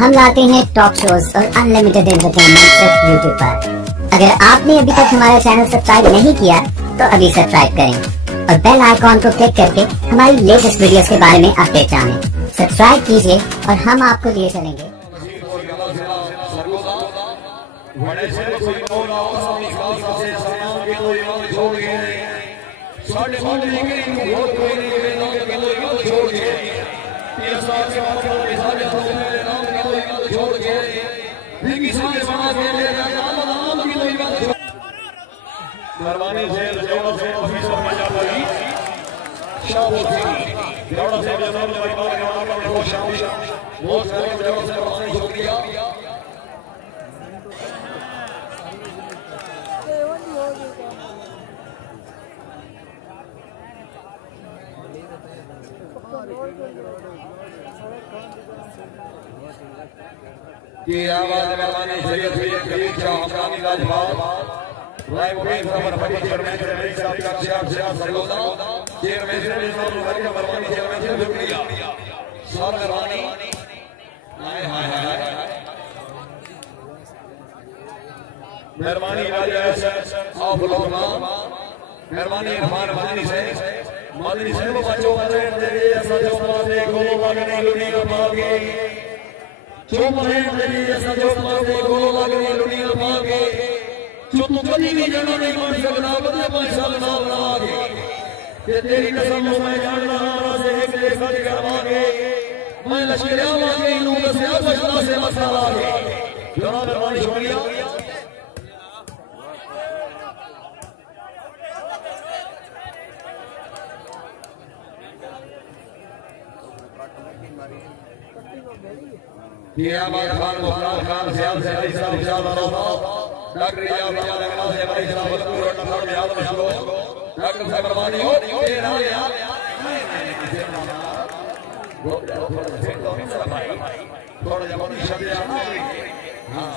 हम लाते हैं talk shows और अनलिमिटेड एंटरटेनमेंट सिर्फ यूट्यूब पर। अगर आपने अभी तक हमारा चैनल सब्सक्राइब नहीं किया तो अभी सब्सक्राइब करें और बेल आइकॉन को क्लिक करके हमारी लेटेस्ट वीडियोस के बारे में अपडेट जानें। सब्सक्राइब कीजिए और हम आपको लिए चलेंगे। की आवाज मेहरबानी सैयद कबीर शाह हमानी लाजवाब राय मुबीन साहब फटी चेयरमैन साहब का सियासत सरगोदा चेयरमैन साहब वर्ग मेहरबानी चेयरमैन से शुक्रिया सर मेहरबानी हाय हाय हाय मेहरबानी राजा ऑफ लोगमा मेहरबानी रहमान मदनी से बच्चों वाले तेरे सजो माते गोलो लगने लुनी मागे चोमरे तेरी ऐसा जो मारे गोलो लगने लुनिया मागे चुप कभी भी जाना नहीं मान सकता बदले पैसा बना बनागे ये तेरी कसम मैं जानना से एक ऐसा करवागे मैं लश्करिया मांगे इन्हों से बचना से मसला लागे जनाब मेहरबानी शुक्रिया ये हमारे खान मुख्तार खान सियाल से ऐसा विशाल बना डॉक्टर याद लगना से बड़ी साहब मजबूर और नफर याद मशलो डॉक्टर साहब मेहरबानी हो ये ना यार थोड़ा जमानी शब्द हां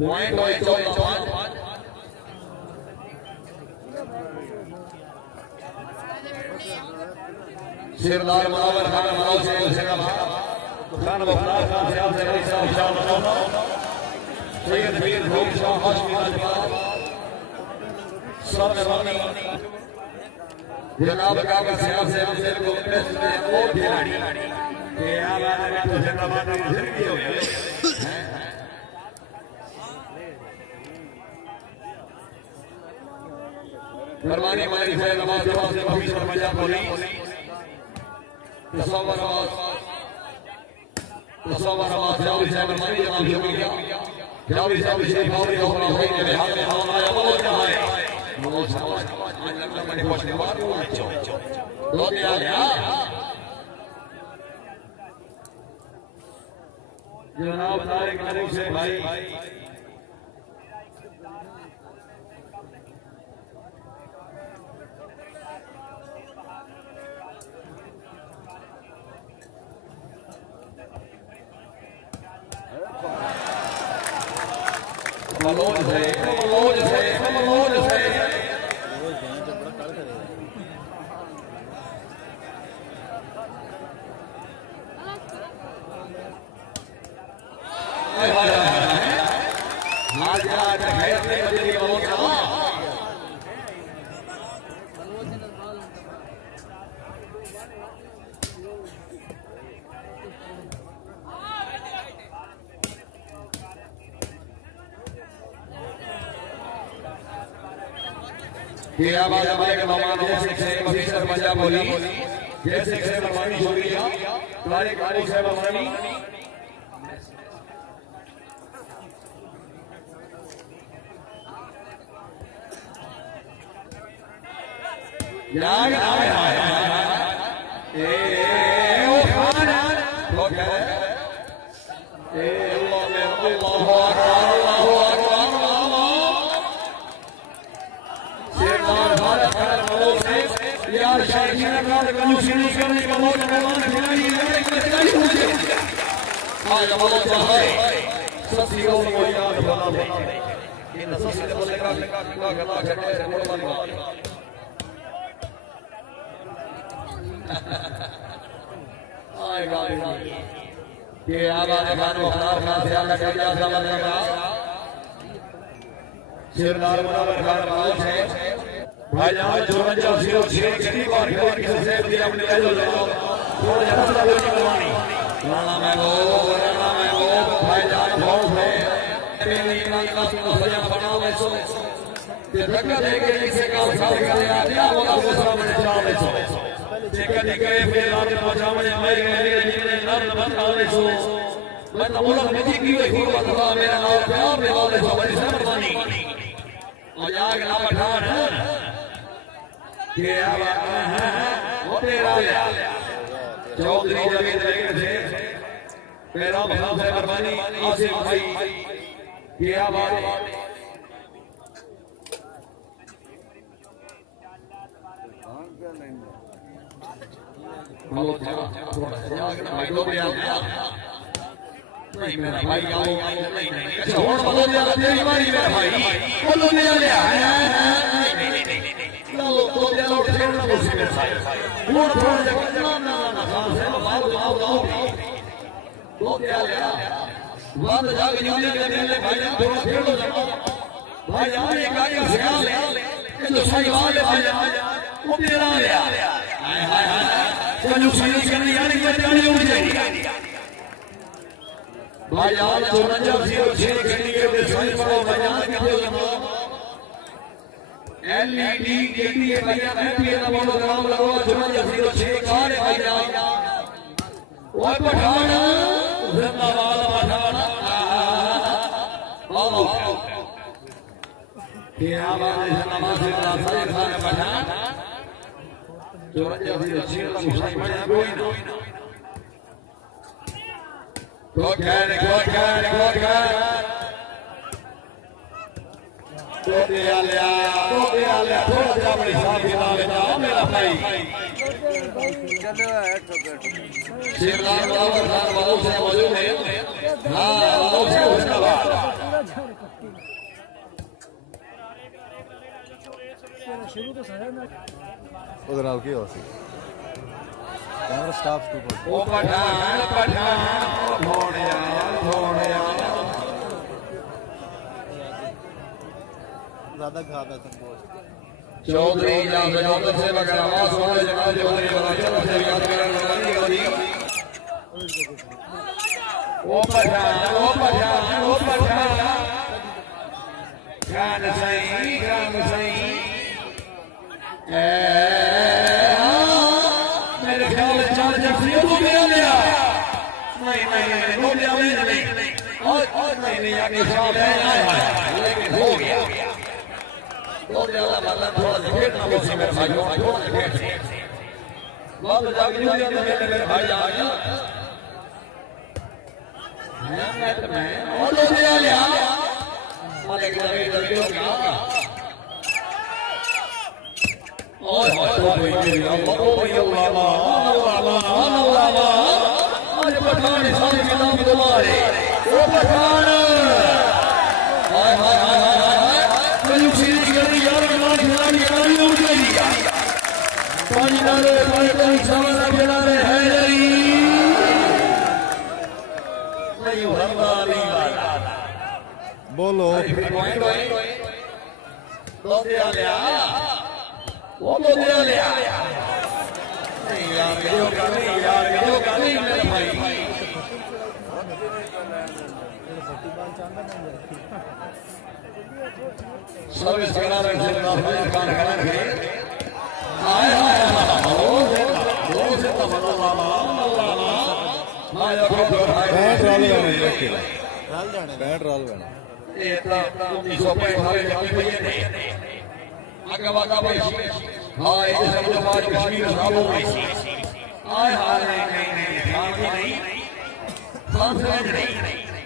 पॉइंट हो 14 सिरदार मुनव्वर खान मनाओ से जिंदाबाद खान मुख्तार खान सियाल से ऐसा विशाल बना सैयद वीर भूम शाह हाशमी लाजवाब सब मेहरबानी जनाब काका सियाल से हमसे को बेस्ट में और खिलाड़ी के आवाज में तो जिंदाबाद की जिंदगी हो गई मेहरबानी हमारी से नमाज जवाब से भविष्य में जा बोली तसव्वुर नमाज जाओ से मेहरबानी जनाब शुक्रिया जाओ से भावरी हो रही है हाथ में हमारा बोल रहा है बोलो समाज आज लगता मैंने कुछ नहीं बात हो लो दिया गया जनाब तारिक नबी से भाई मलोज है ये आवाज हमारे के मेहमान जैसे से अफीसर मजा बोली जैसे से मेहमानी शुक्रिया तारिक आरिफ से मेहमानी यार आए आए ए ओ खान तो क्या है ए अल्लाह में अल्लाहु अकबर यार शायद का कंजूसी करने का बहुत मेहमान खिलाड़ी है आज बहुत है सस्ती को याद बना दे इन सस्ती को लेकर गला करने से मोड़ बना आएगा कि आबाद खान मुख्तार खान से अलग करिया समझ लगा सिरदार मुनव्वर खान माउस है भाईजान 5406 गरीब और गरीब से भी अपने ले लो थोड़ा हौसला लो जवानी राणा में वो भाईजान बहुत है मेरी नाम का सजा बनाओ ऐसो ते धक्का देके इसे काम साल कर दिया बोला वो सामने चलावे सो ते कदी करे फिर रात पहुंचावे मेरे नाम बतावे सो मैं बोला मुझे की हुई बता मेरा नाम प्यार में वाले सो बड़ी समझानी और आग ना पठान के आवा वो तेरा चौधरी जमीन से मेरा भाव से मेहरबानी आसिफ भाई क्या बात नहीं मेरा भाई नहीं बोलो तेरी बारी मेरा भाई बोलो बात जाके यूनियन के मेरे भाई थोड़ा खेलो भाई यार ये गाड़ी सिखा ले ये तो सही बात है भाई वो तेरा ले हाय हाय हाय चलो सही करने यार ये जाने उठ जाएगी भाई यार 5406 गड्डी के सही पड़ो बाजार के जमा एलईडी गड्डी के भैया एमपी का बोलो नाम लगाओ 5406 कार है भाई यार ओए पठान जिंदाबाद पठान क्या बात है जिंदाबाद से रास्ता खान पठान 5406 का मुसाई बना कोई ना Good guy. थोड़ा सा अपने साथ बिता लेना मेरा भाई शेरदार मुनव्वर खान वालों से मौजूद है हाँ वालों से धन्यवाद उधर आओ क्या हो कैमरा स्टाफ के ऊपर ओ पठान थोड़े ज्यादा खाता तुमको चौधरी जादव से बगैर आवाज वाले जनाब चौधरी वाला चलो से याद करने वाली ओ पठान गान सही मेरे ख्याल में चार जफ्रियों को भी लिया नहीं और नहीं आगे साहब है लेकिन हो गया बहुत ज्यादा मतलब थोड़ा देखना मौसम में भाई थोड़ा देखते बहुत जाके मेरे भाई आ गया मैं और ले लिया मालिक जल्दी हो गया और तो आज पठान सारे के नाम तुम्हारे वो पठान हाय कल सीरीज करी यार खिलाड़ी उड़ गई पानी नारे सामना खिलाड़े हैदरी नहीं हमारी बोलो वो ले नहीं यार मेरे भाई सर्विस करा रहे थे खान खान के हाय बैट रोल ये 1965 आगे वादा भाई हाँ ये सब जो आज कश्मीर सालों में आए नहीं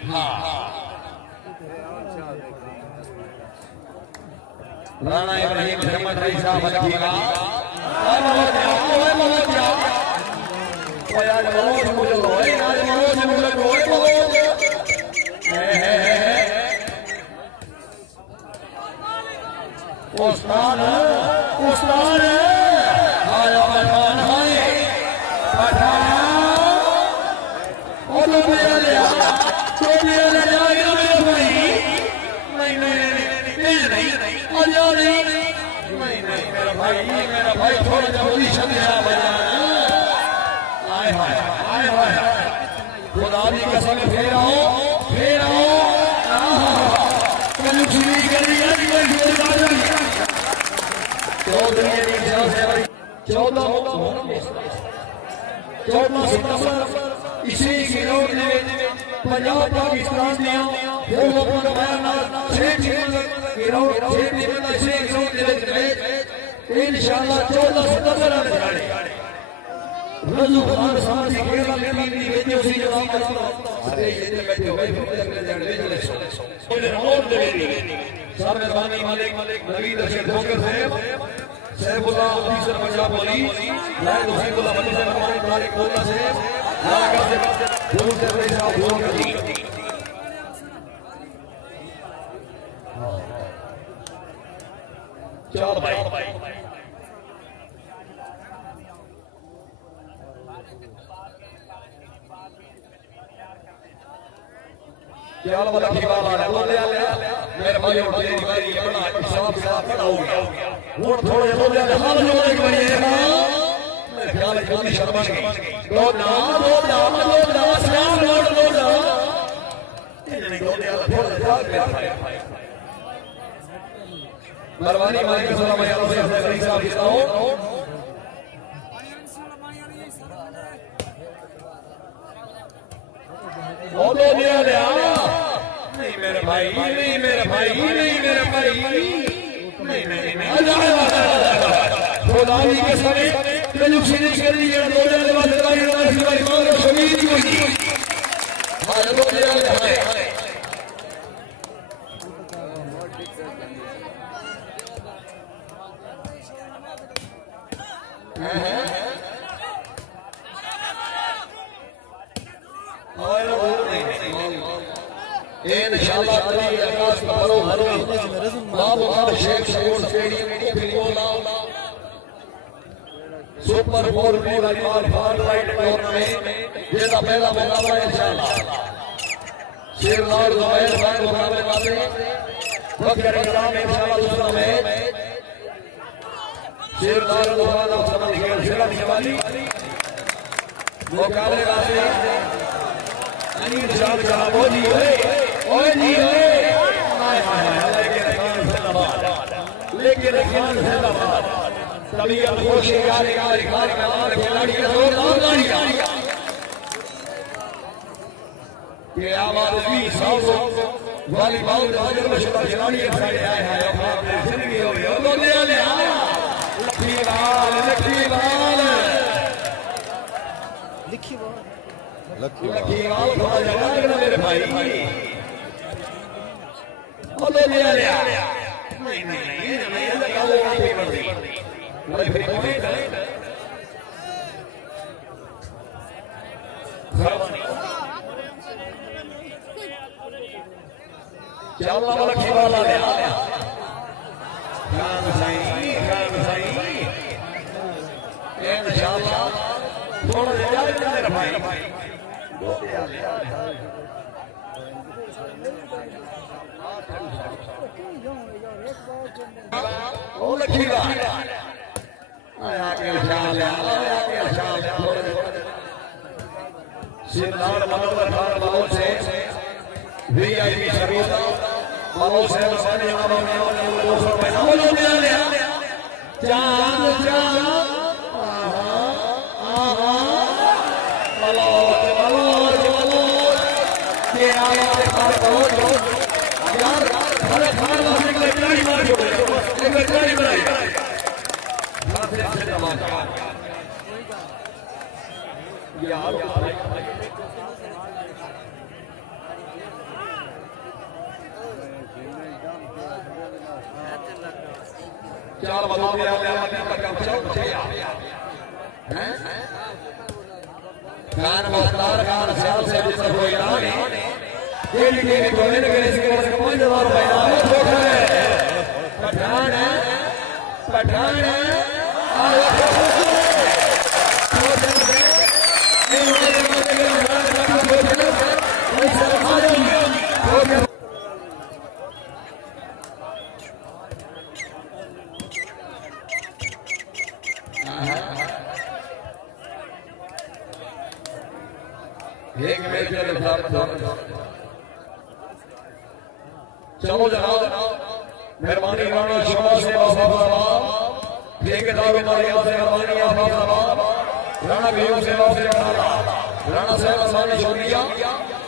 हाँ राणा इब्राहिम शर्मा साहब रखिएगा उस्ताद आया पठान चोटियां ले जाएगा मेरे भाई। नहीं नहीं नहीं नहीं आजा नहीं नहीं मेरा भाई थोड़ा जल्दी शदिया बजा। आए हाय आए हाय खुदा की कसम फिर आओ कल चुनी करी चौदह सितंबर इसी गिरोह ने पंजाब पाकिस्तान दिया इंशाअल्लाह 14 सितंबर रजू खान साहब की खेला में बेटी उसी जगह पर अरे ये बैठे हुए सर मेहरबानी मालिक नवीद अशरफ ठोकर साहब सैफुल्लाह अफीसर पंजाब पुलिस लाइल हुसैनुल्लाह बनी से मेहरबानी तारिक कोला से लागा से गुरु से साहब ठोकर दी। चल भाई क्या वाला खीवा वाला बोले मेरे भाई और तेरी भाई अपना हिसाब खड़ा हो गया वो थोड़े बोले हाल जोड़े के बने मेरे ख्याल है जल्दी शर्म बन गई दो ना सलाम लोड ये नहीं दो यार थोड़ा सा मेरे भाई मरवानी मालिक सलाम या अल्लाह से गरीब साहब की आओ बोलो ले नहीं मेरे भाई नहीं मेरे भाई खुदा की कसम तेजु सीधी कर दी है दो जने बात लगाई ना सिवाय मारो शमीर की होगी हां दो जने है इंशाअल्लाह ताली आकाश का भरो बाबू शेख शगुन स्टेडियम को फिलकोला super 4 volleyball for right tournament Jeddah पहला मुकाबला इंशाअल्लाह शेरलाल जुबैर भाई मुकाबले वाले बकर इकराम इंशाअल्लाह दूसरा मैच शेरलाल जुबैर समझ गए शेरा दिवाली मुकाबले वाले अनिल शाह साहब जी ओए जी हाय हाय लेकिन खान जिंदाबाद तबीयत खुश गाने खिलाड़ी के दो गाड़ियां ये आवाज भी 100 वॉलीबॉल हाजिर मशहूर खिलाड़ी सारे आए हैं अपने जिंदगी हो गई तो ले लखी बाल लखी बाल थोड़ा जगह लगना मेरे भाई बोलो ले नहीं चलो लखी वाला ले खान सही इंशाअल्लाह थोड़ा जगह मेरे भाई ओ लखीवा आया के शाल सिरदार मनोहर खान बाबू से वीआईपी शरीफा बाबू से सारे आवाम ने 200 रुपए बोलो ले चांद ये आवाज पर बहुत यार हर वाले के खिलाड़ी मार छोड़े एक खिलाड़ी बनाई यार चार बलों में हैं खान मुख्तार खान साहब से जितना कोई नाम केली केली कोने के लिए सिक्का 5000 रुपए नाम ठोक है पठान है एक मैच के साथ चलो जनाब मेहरबानी राणा शर्मा से ठेकेदार हमारे यहाँ से मेहरबानी राणा भैया से राणा साहब आसानी शुक्रिया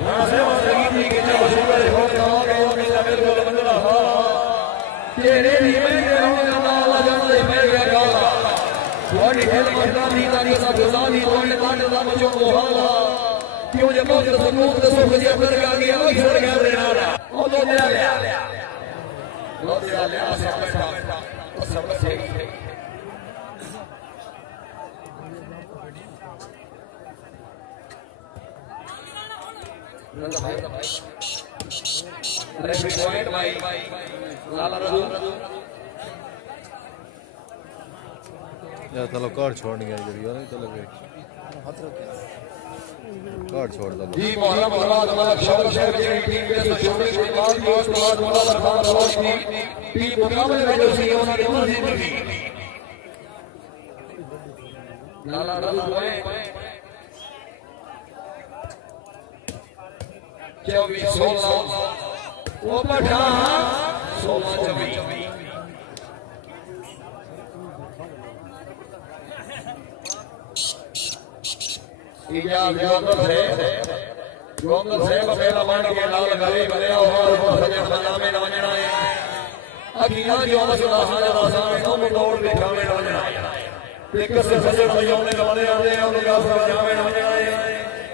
राणा साहब संगीत की कितने शुक्र है बिल्कुल बंदना तेरे लिए अल्लाह जाने मैं क्या थोड़ी खेल मैदानी तारी सा गुजारी थोड़ी काटे दा बचो को हाला क्यों जब मौत सुकून तो सुख दिया कर गया अक्सर कर देना ओ लो ले सब सही रेफरी पॉइंट भाई लाला रजू यार चलो कार्ड छोड़ने गया जब यार चलो कार्ड छोड़ दो जी मोहम्मद मुराद मलिक शहर की टीम के से छोटी के बाद दोस्त मुराद मुराद खान रोशनी टीम मुकाबले में जो सी उन्होंने मर्जी की लाला रजू 24-16 वो पठान 16-24 इजाजत है गोंद से पहला मान के लाल गले भरे और सजा सजा में नाचना है अखियां जो मसला हाल आसान तो तोड़ दिखावे नाचना है एक से सजे बजाने वाले आते हैं उनका सजा में नाचना है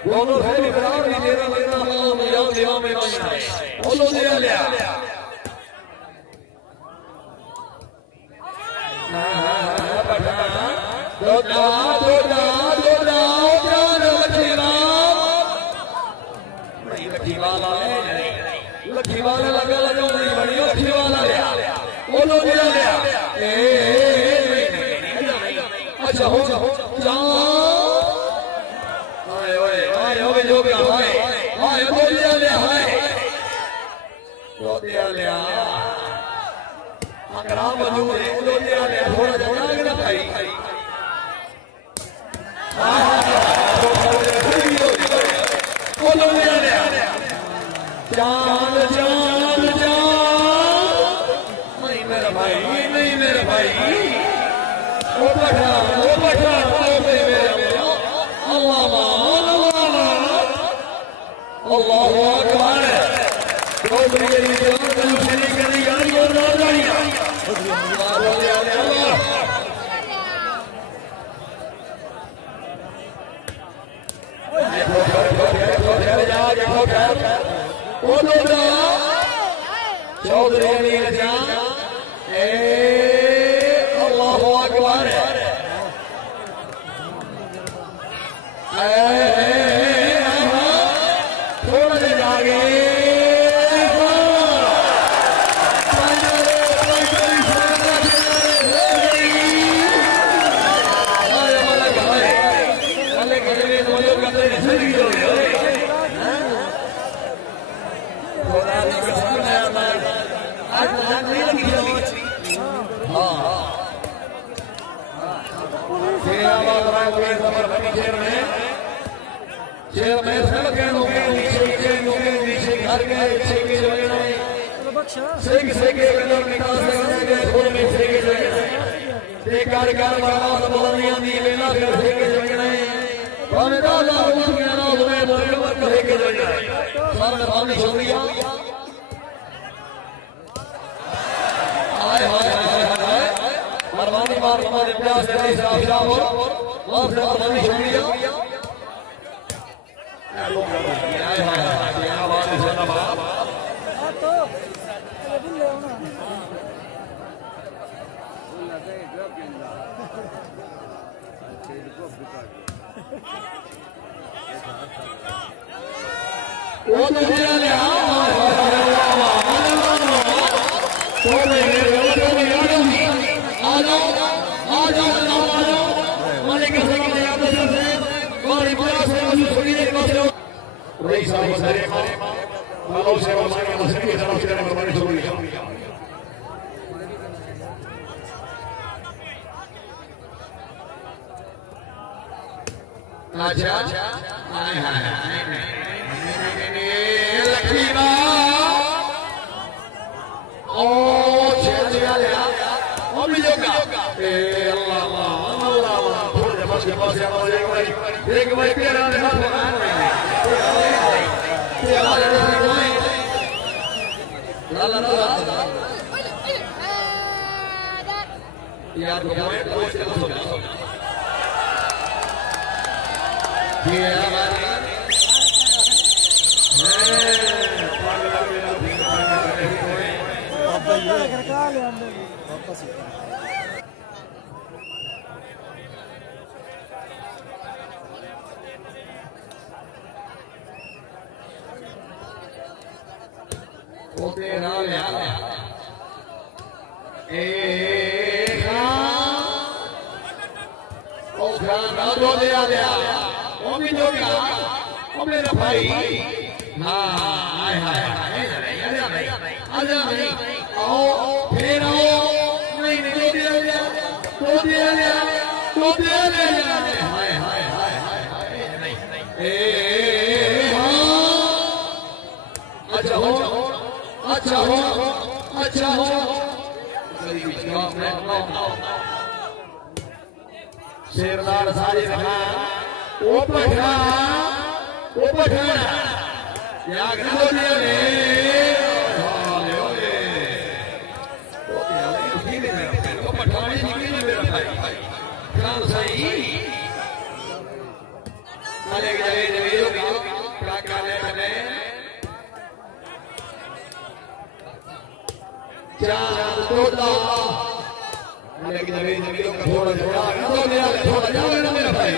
दोनों से भी खराब नहीं तेरा लगना है दिमाग में नाचना है वो लोग ले लिया लखी वाला लगा लगा नहीं बड़ी लखी वाला लिया वो लोग लिया अच्छा हो जो भी लिया अगर आप मजबूर है वो लोग लिया थोड़ा जाना ना भाई वो लोग लिया जान जान जान नहीं मेरा भाई वो बैठा अल्लाह अकबर चौधरी अल्लाह अकबर थोड़ा जागे शेरदार सारे वो पठा याग शेरदार लेकर मेरे भाई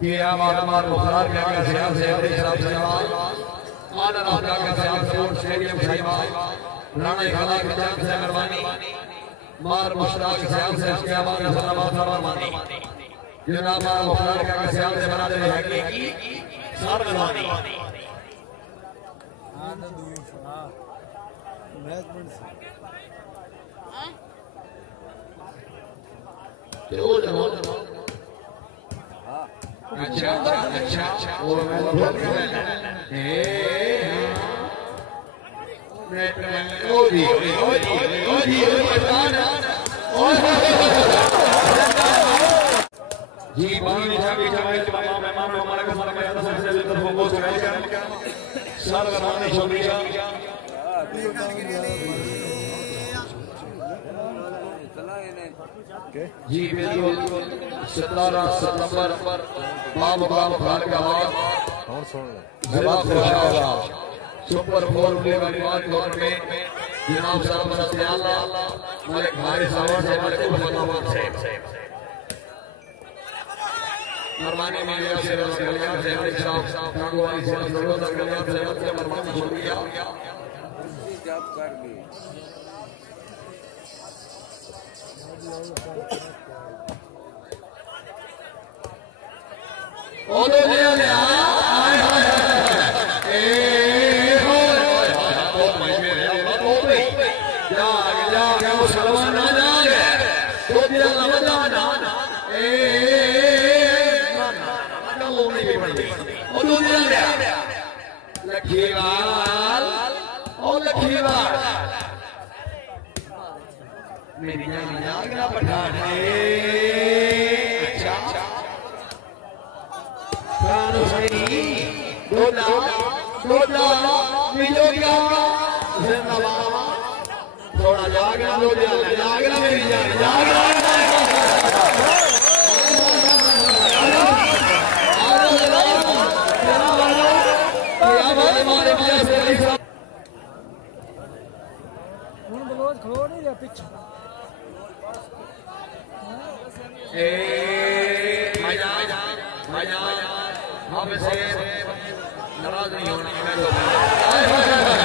किया मार मुखरार क्या का सियाम से शराब से आना रास्ता का सियाम से स्टेडियम शहीबाई राणा खाना के जान से मेहरबानी मार मुशराक सियाम से क्या मार सलामत फरमानी जनाब मार मुखरार क्या का सियाम से बना दे हकीकी सरवानी आनंद हुई सुना मैच बन से अच्छा और जी पानी चाबी चाबी मेहमान हमारे का सारा का सबसे लेकर फोकस करेगा सर बनाने शुक्रिया जी बिल्कुल 17 सितंबर बाब खान का और सुन जिला खुशाला सुपर 4 प्ले वाली बात में जनाब साहब सत्याला मलिक भाई सावर से मलिक मुहम्मद से मरमाने में गया से कल्याण से मलिक साहब कागवानी से जरूरत कल्याण से मरमाने शुक्रिया जॉब कर दी ओ ले ले आय हाय ए हो तो मैं मेरे अल्लाह तो जा वो सलमान ना जाए तो दिल लमदाना ए ना वो नहीं पड़ती ओ तो ले ले लखीवाल ओ लखीवाल मेरी जागना पठान अच्छा प्राणो सही दोला मिलोगा जिंदाबाद थोड़ा जागना मेरी जान जागना बलोच खड़ो नहीं रहा पिछ आप इसे नाराज नहीं होना मेरा भाई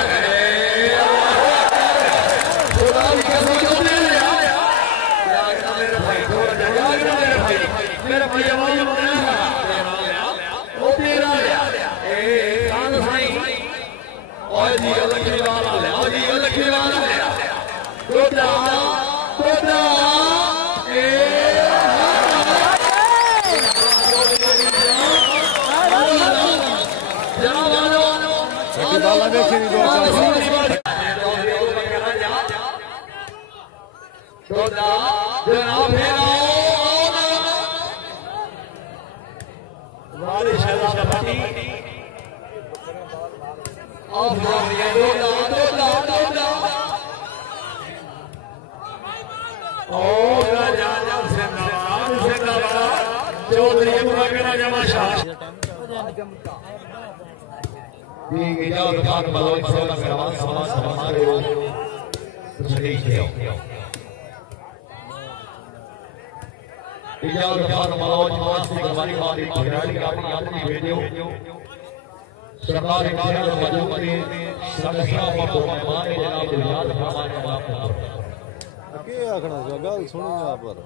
आखना गल सुनी आप पर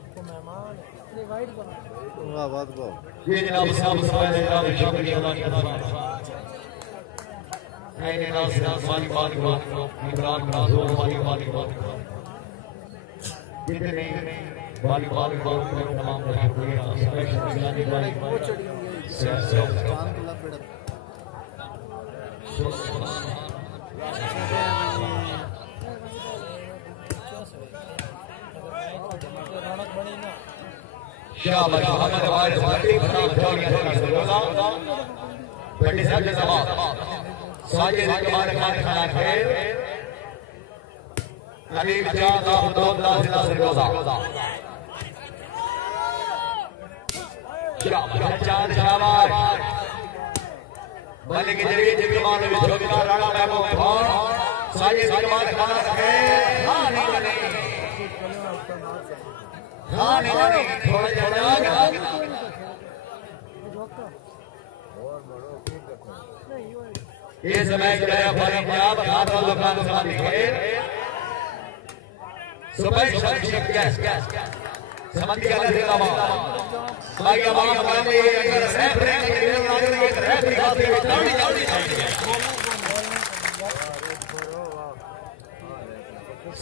बात को ये जनाब साहब समाज जनाब शुक्रिया अदा करता है ने नाम से आसमानी बात को इमरान नाज़ो वाली बात जितने वाली बात को तमाम का शुक्रिया स्पेशल जाने वाली शाबाश मोहम्मद वारिस भट्टी खराब जोड़ियां भट्टी साहब जनाब साजिद कमाल खान खाना है हनीफ जान अब्दुल्ला जिला सरगोजा शाबाश चांद शाबाश मलिक जरीद कमाल विश्वविद्यालय राणा महबूब खान साजिद कमाल खाना है हां नहीं हाँ नहीं थोड़ा ज्यादा ये समय के लिए पंजाब खाना दुकान साथी है सुबह शरीफ गैस समझ गया ना भाई आवाज मारने अगर रेफरी के रेफरी खाते जल्दी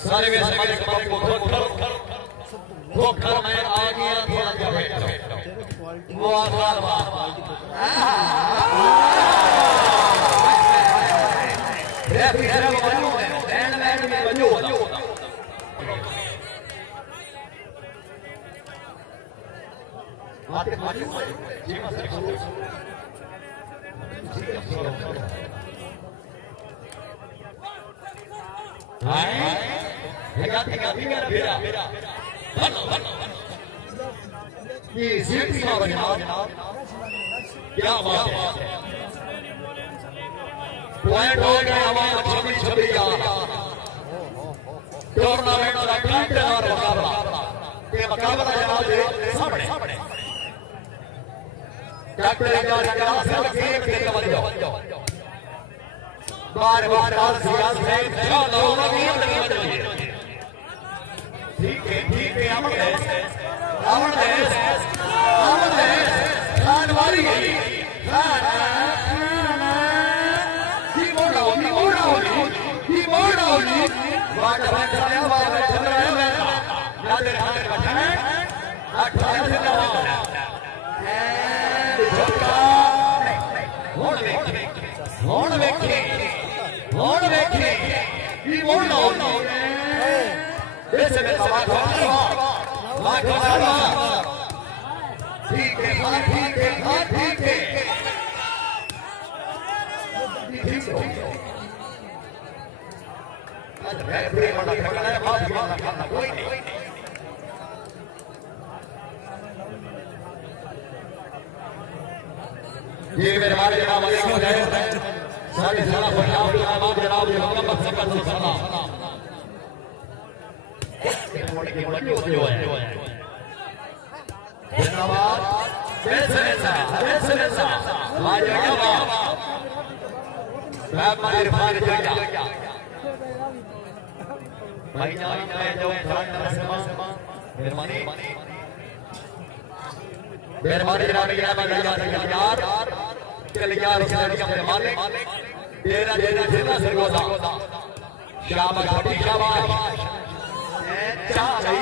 सारे में समाज को वो घर में आ गया थोड़ा जगह वो आसार रेफरी सिर्फ मौजूद है एंड मैच में मौजूद आते जी हां ठेका मेरा ये सीटी में जनाब क्या बात है पॉइंट हो गया हमारा 26 यार टूर्नामेंट का कंटेनर मुकाबला जनाब सामने डॉक्टर का सब एक दिन तवज्जो बार-बार सियासत है ठीक है अमन खान वाली ठीक है कोई नहीं ये मेरे हमारे जनाब सारे सारा पंजाब जनाब मोहम्मद सिकंदर सलाम पड़ के बच्चों जो है धन्यवाद बेसरेसा लाजवाब मैं मालिक फार जगा भाई जान मैं जो मेहरबानी जनाब ये मैं कलियार के मालिक तेरा तेरा जिला सरगोदा शाबाश बड़ी शाबाश चाई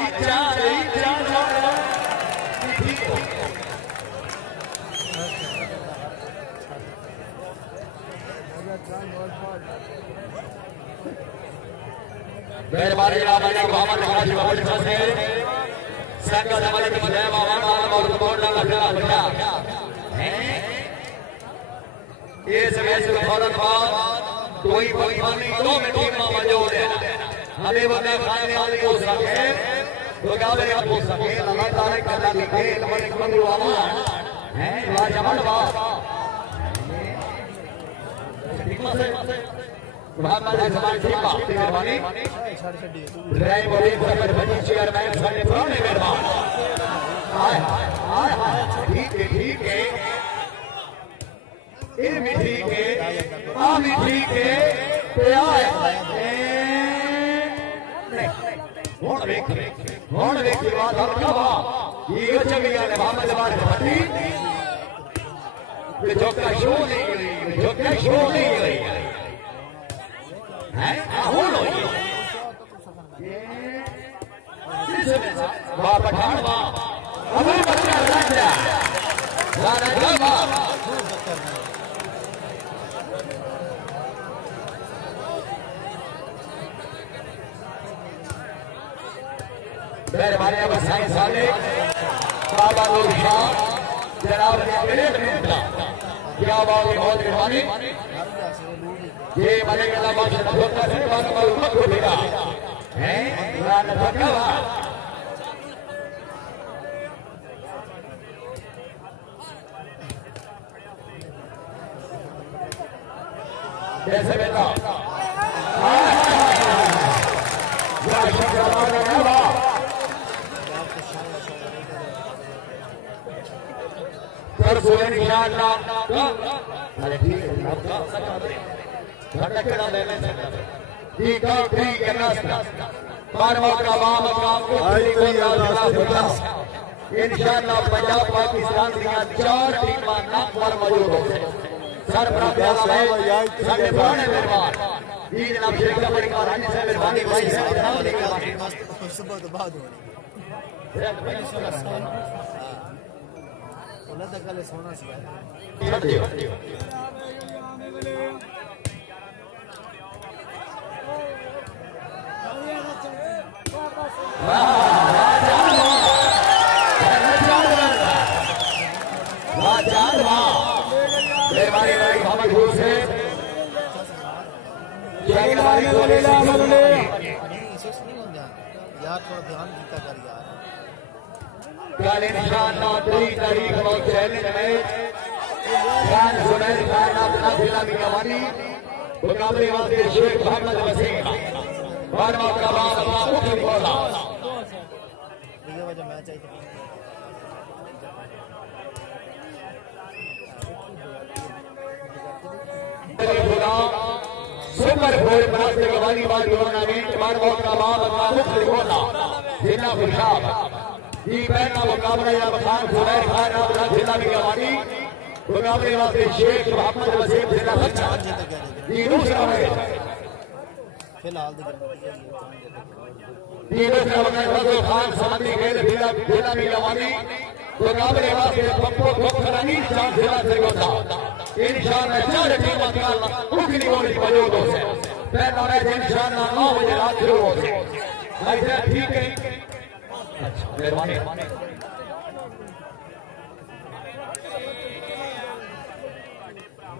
मेहरबानी जनाब मोहम्मद हाजी बहुत से संगत हमारे जय बाबा और बोलना लगा बजा ये मैच में फौरन बाद कोई पानी 2 मिनट में मौजूद है हमें बंदे खाने वाले को सके तो क्या बने आप हो सके अल्लाह ताला का लिखे हमारे बंदू आवा है लाजवाब बात मोहम्मद हसन ठीक बात मेहरबानी ड्राइव बोलिंग पर बच्ची चेयरमैन सारे पुराने मेहरबान हाय ठीक है ये भी ठीक है आ भी ठीक है प्यार होण देख की बात हम क्या ये चलिया ने मोहम्मद बार भट्टी ये जोका शो नहीं गई है होलो ये वाह पठान वाह अबे बच्चा राजा मेहरबानी अब साइंस वाले बाबा लोग जनाब ने मिनट मिनट क्या बात है बहुत मेहरबानी ये मरे के अलावा होता है बात पर मत बोलेगा हैं ना धक्का कैसे बेटा अरे ठीक है इंशाअल्लाह पंजाब पाकिस्तान दियां 4 टीमां नामवर मौजूद हो सरबराह साडे पुराने मेहमान जी जनाब शेख बड़ी महारानी साहब मेहरबानी भाई सुबह तो बाद होनी तो कल सोना सी मेहरबानी मोहम्मद घूस से यार थोड़ा ध्यान देता कर यार कल इंशाअल्लाह 3 तारीख को चैलेंज मैच खान सुनैर खान अपना जिला में कवानी मुकाबले वास्ते शेख मोहम्मद वसीम और मौका उठ बोला ये वजह मैच आई सुपर फोर बनाते कवानी बार टूर्नामेंट बार मौका उठ बोला जिला खुशाब जी पहला मुकाबला या खान सुनैर खान अपना जिला में कवानी मुकाबले वास्ते शेख मोहम्मद वसीम जिला खुशाब जी दूसरा मैच फिलहाल खान समझी खेल जिला में कवानी मुकाबले वास्ते पप्पू खोखरानी जिला सरगोदा इंशाअल्लाह 4 टीमां का उठनी होनी मौजूद हो से पहला मैच इंशाअल्लाह 9 बजे रात शुरू हो से ऐसा ठीक है अच्छा मेहरबानी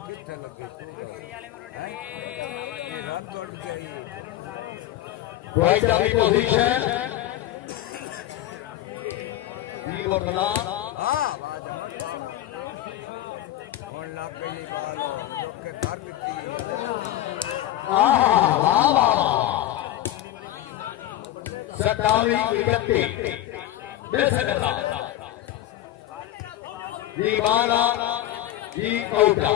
कितना लगे हैं ये रन दौड़ चाहिए right up position और बना हां कौन लाग गई बाल जो के कर देती वाह वाह 27-31 बिस्मिल्लाह जी बाला जी औटा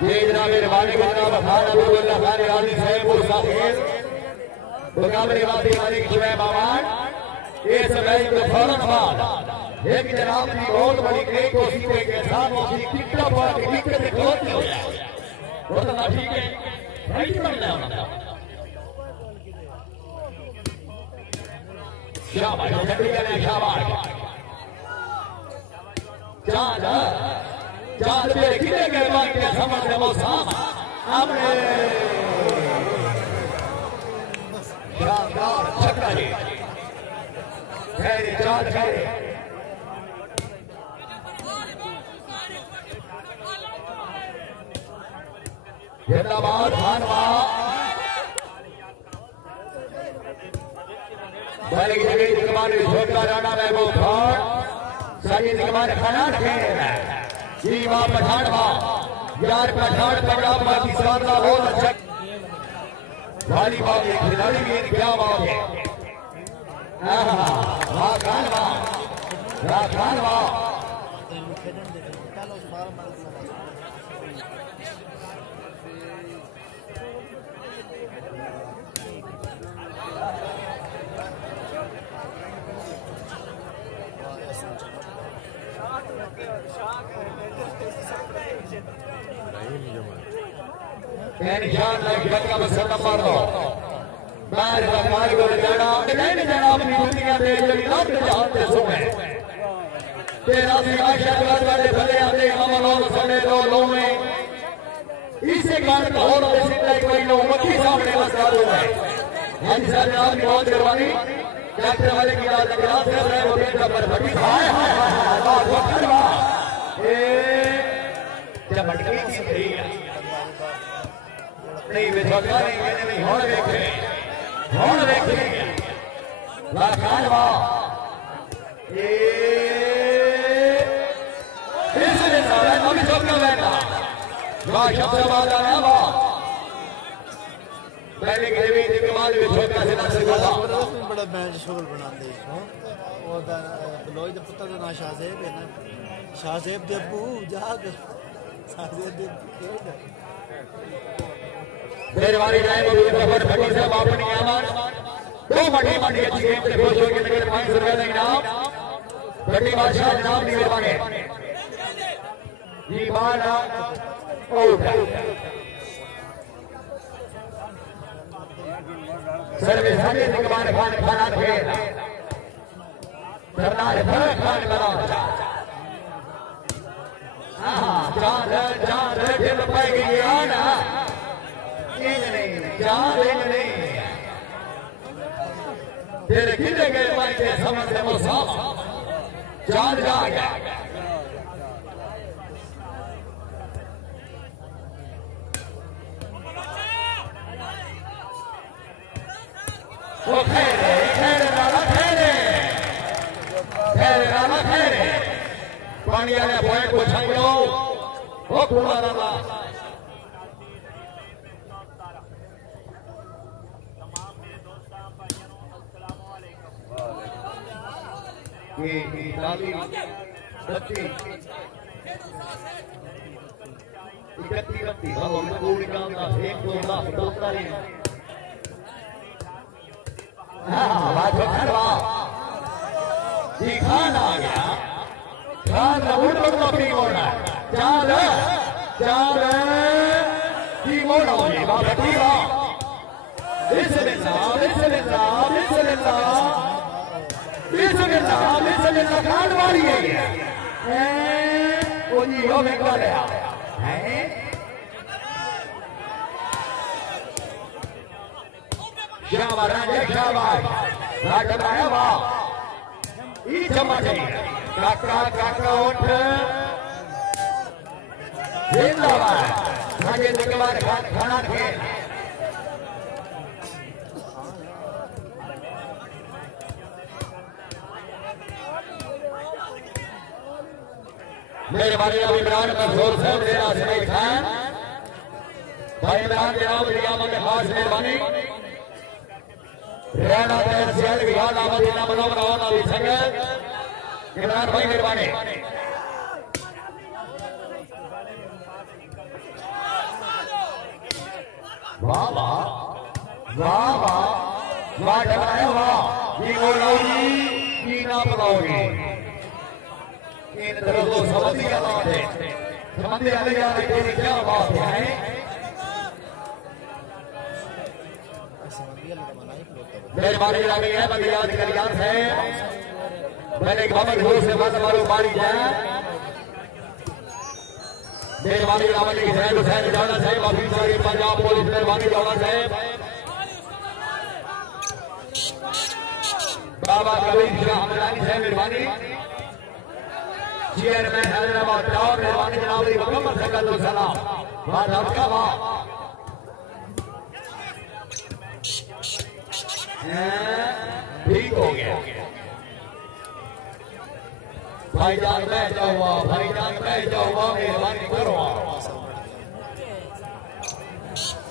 ये जनाब रवानी को जनाब खान अब्दुल्लाह खान राजी साहिब साहिब मुकाबले वादी मालिक शुएब आमान इस मैच में फौरन बाद एक जनाब की बहुत बड़ी क्रेक को सीखे के साथ उसकी कितना पर विकेट से क्लोज हो गया वो तो ठीक है राइट बनना है शाबाश जल्दी करें शाबाश चांद चांद पे कितने गए बात के समझ में वो साफ हमने शानदार छक्का जी खैर चांद खैर जिंदाबाद खानवा बड़ी जगह कमाने छोटा राणा महबूब खान सारी कमाने खाना खेल जी वाह पठान वाह यार पठान पंजाब की साधना बहुत अच्छा वाली बात है खिलाड़ी भी क्या बात है वाह खान वाह निशान का मसला मार दो बाहर बंगाल को जाना नहीं जाना अपनी दुनिया में जब नाम जानते सुने तेरा से आशीर्वाद वाले भले आते हम लोग सुने दो लोग में इसे कारण और ऐसे कोई लोग मक्खी सामने मसला दो है हम सारे आपकी बहुत करवानी डॉक्टर वाले की रात रात से रहे वो बेटा पर भटी हाय हाय हाय वो करवा ए जब भटकी की रही है नहीं वे सरकार नहीं होड़ देखे लाखान वाह ये इसने सारा अभी सबका बैठा वाह शब्द बात आया वाह पहले के भी कमाल में छोटा से ना सका बड़ा मैच शोल बना दे वो बलोई दे पुत्र ना शाहजेब है ना शाहजेब दे अब्बू जाग शाहजेब दे मेहरबानी जाए मुजफ्फर भट्टी साहब अपनी आवाज दो बड़ी बड़ी अच्छी गेम से खुश होकर नगर 500 रुपए का इनाम भट्टी बादशाह जनाब की मेहरबानी जी बाला आउट सर्विस हमें निकमान खान खाना खेल सरदार भरत खान बना चांद चांद खेल पाएगी आना नहीं तेरे कितने गए पाई के समझ से वो साफ चांद जा गया वो खेले पानी वाले पॉइंट को छाई लो वो कूड़ा रहा इकतीस जी खान आ गया खान अपनी मोड़ा चाल चाल की मोड़ा होगी खान मारी है वो जी हो में कर रहा है शाबाश राजा शाबाश राजा आया वाह ई जमा चाहिए काका काका उठ जिंदाबाद आगे के बाद खाना के मेरे भाई अभी इमरान का जोर शोर देना सही खान भाई इमरान के नाम रियामा में खास मेहरबानी रहना तैर सियाल विहार आमद इना मनो बनाओ अभी संग इमरान भाई मेहरबानी वाह वाह वाह वाह वाह डराए वाह ये बोलोगी ये ना बोलोगी इन तरह को समझ क्या बात है समझ आ गया कि क्या बात है मेहरबानी लगी है बंद याद कर याद है मैंने खबर घोष से बस मारो बारी जाए मेहरबानी रावली है हुसैन जाना साहब ऑफिसर पंजाब पुलिस मेहरबानी जाना साहब बाबा कबीर शाह हमरानी साहब मेहरबानी चेयरमैन हैदराबाद टाउन मेहरबानी जनाब मोहम्मद सकल सलाम बात आपका वाह ठीक हो गया भाईजान बैठ जाओ भाईजान बैठ जाओ मेहरबानी करो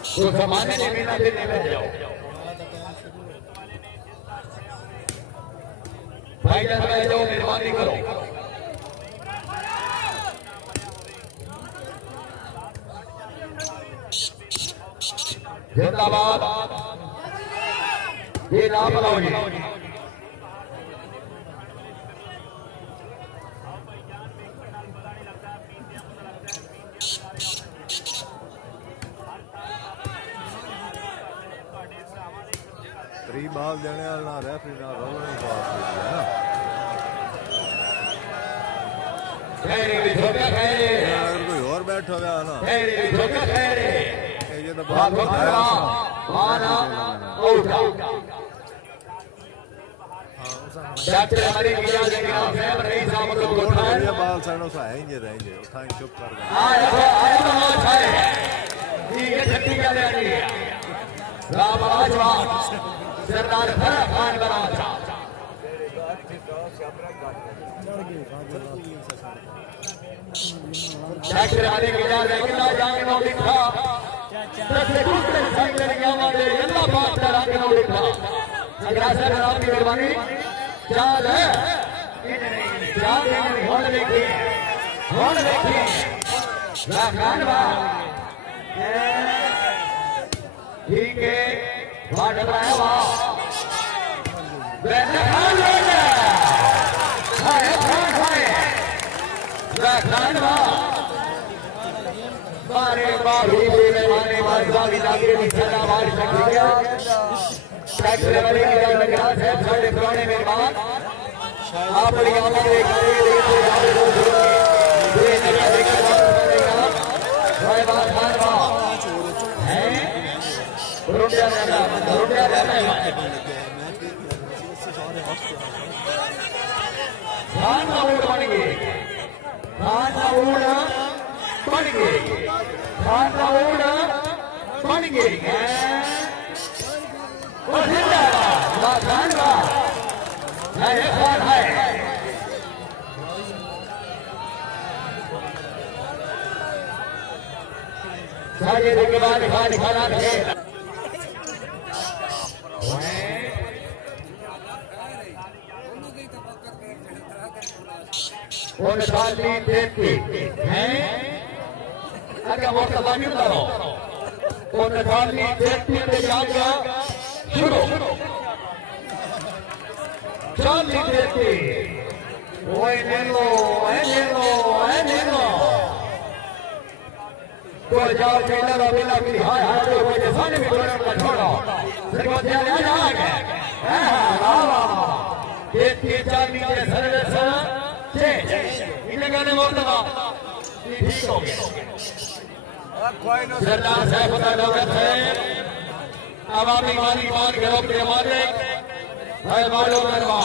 तो सामान्य ने बिना देने बैठ जाओ भाईजान बैठ जाओ मेहरबानी करो जिंदाबाद ये नाम बनाओगे त्री बाल देने वाला ना रेफरी ना रोलर नहीं पास हो गया ना अगर कोई और बैठा हुआ ना ये तो बहुत बाल सड़ो सा आएंगे रहेंगे उठाएं चुप कर सरदार खान बना डॉक्टर अली गिलाल किला जांग नो लिखा दसे दूसरे संग लड़कियां वाले अल्लाह पाक का रंग नो लिखा अग्रासर राम की मेहरबानी चाल है चाल होड़ देखिए राखानवा ठीक है वाट रहा वाह खान राखानवा मारे बाबू मारे बाबी नागरे निशाना मार सकते डॉक्टर वाले की जान लगा है साढ़े पुराने मेहमान आप बड़ी आमद बन गई के बाद खाना अगर वो सवाल करो शुरू चाली देती तो जाओ टेलर और बिना भी हाय हाय तो कोई जैसे भी डोर का छोड़ो सिर्फ ध्यान आ जाएगा हां वाह ये तीन चार नीचे सर्विस छे इन्हें गाने बोल दो ठीक हो गया सरदार साहब का नौकत है आवामी मालिक मान ग्रुप के मालिक है मालूम करवा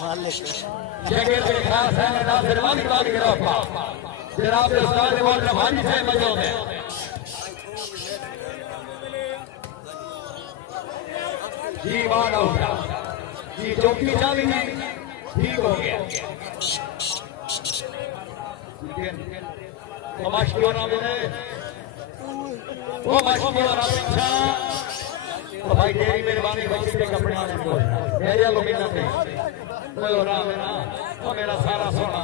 मालिक जगह पे खास है नासिर मालिक ग्रुप जनाब उस्ताद हाजी साहब मौजूद है। जी बात उठा जी चौकी चाली ठीक हो गया। मशहूर वो मशहूर पीछा तो भाई तेरी मेहरबानी बच्चे के कपड़े मेरे लो मिलना पे तो मेरा सारा सोना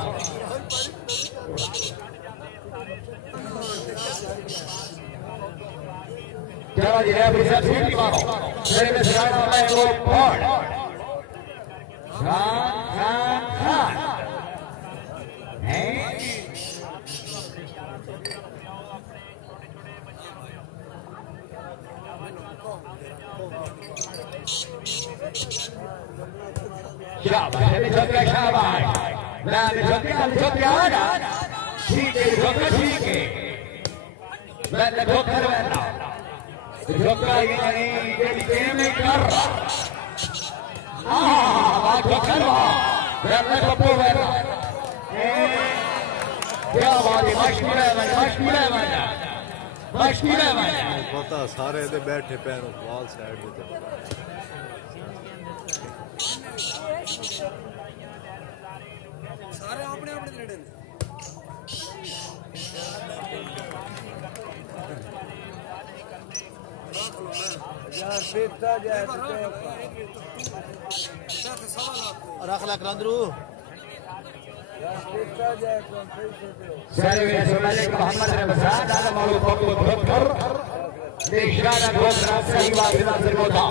चलो जी रेफरी साहब सीट की मारो मेरे में सिराना मैं वो फोड़ शाबाश शाबाश ठीक है ठीक है मैं धोखा रहना धोखा गेम नहीं कर क्या बात है मशहूर है पता सारे दे बैठे पैरों वाल साइड सारे अपने अपने लड़े रख ला करंदरू मोहम्मद रमजान आलम और बकर निशाना गोत्रा सही वासिला से होता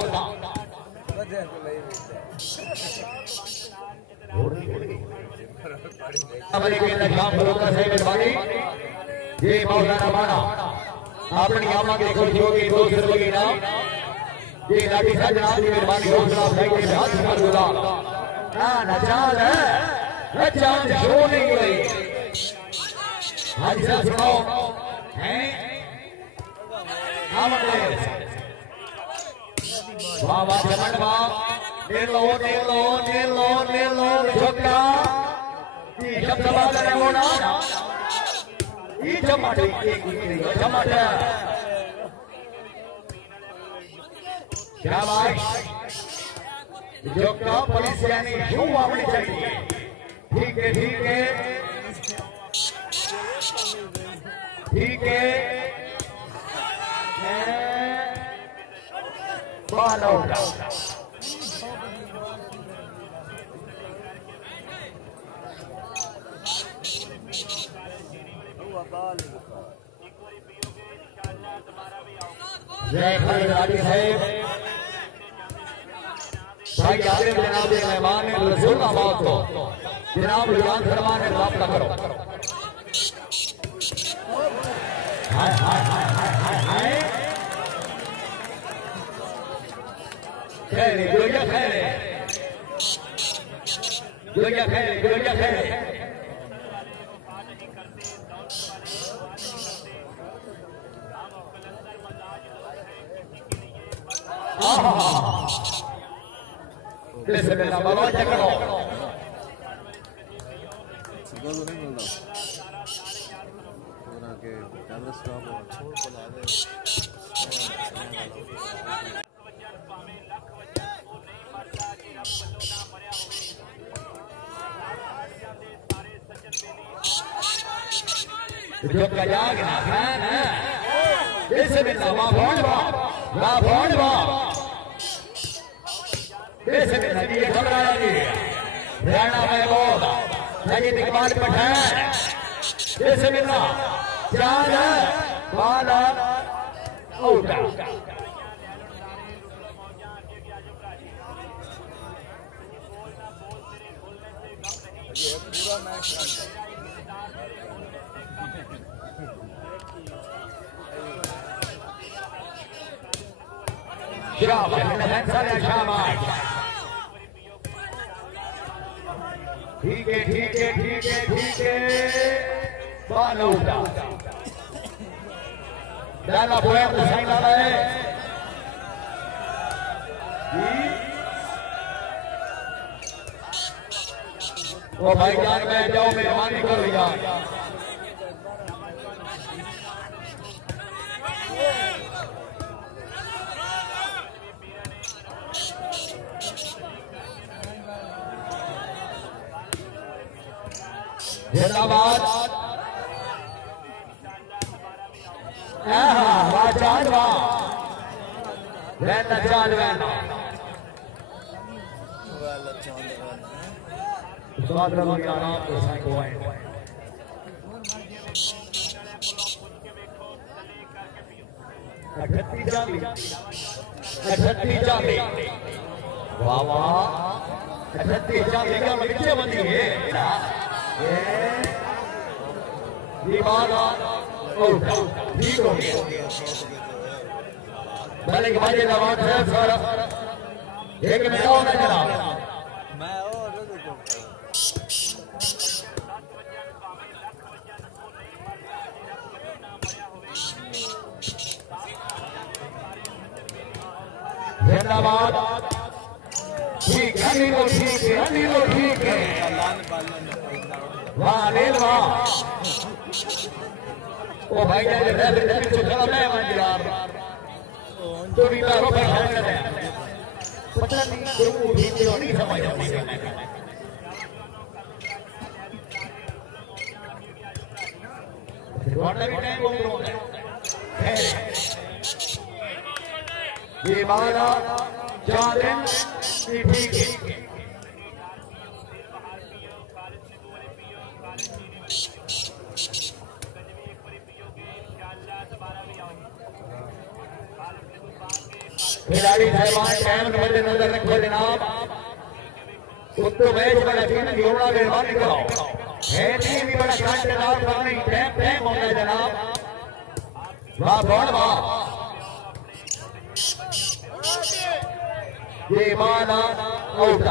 हमारे के नजाम बरोका से मेहरबानी ये मौलाना माना अपनी आमा के खुश होगी दोस्त लगी ना ये लाठी साहब जनाब की मेहरबानी हौसला अफजाई के हाथ में गुला ना चांद है चांद शो नहीं हुई हाजी साहब सुनाओ हैं वाह वाह जमन वाह नीलो झोंका शब्द बात है वो ना ये टमाटर शाबाश झोंका पुलिस यानी क्यों आवनी चाहिए ठीक है बॉल आउट जय खालिद राजी साहब भाई आगे जनाब मेहमान रसूल आबाद को जनाब रुझान फरमान ने रब्ता करो हाय हाय हाय हाय हाय खैर गुलिया खैर बाबा चक्रो सिग्नल नहीं मिलता के कैमरा स्टॉप छोड़ बना दे जो कजाग ना खाना जैसे में नवा भोंडवा जैसे में नदी घबराया जी हरियाणा में बोल नजीद इकबाल पठान जैसे में ना चार बाला औटा पूरा मैच शाबाश ठीक है बाल उठा डाला बोया तो साइन डाला है वो भाई जान बैठ जाओ मेहरबानी करो यार जिंदाबाद चांद वाह वाह 38 चांदी का बच्चे बनी है ठीक हो गया भले के बाजे नवाज है सर एक मिनट और ना जनाब मैं और जिंदाबाद ठीक है अनिल ठीक है वाह अनिल वाह ओ भाई क्या रेफरी से खड़ा मैं यार तो भी बारो भाई खेल कर रहे हैं पता नहीं क्यों ठीक नहीं समझ आती है वाटर भी टाइम बोल रहा है ये बाला 4 दिन ठीक है खिलाड़ी साहबान टाइम नजर रखो जनाब उत्तो मैच बड़ा तीन जोड़ा मेहरबानी करो है नहीं भी बड़ा कांटेदार पानी टाइम होना है जनाब वाह बहुत वाह ये माना आउट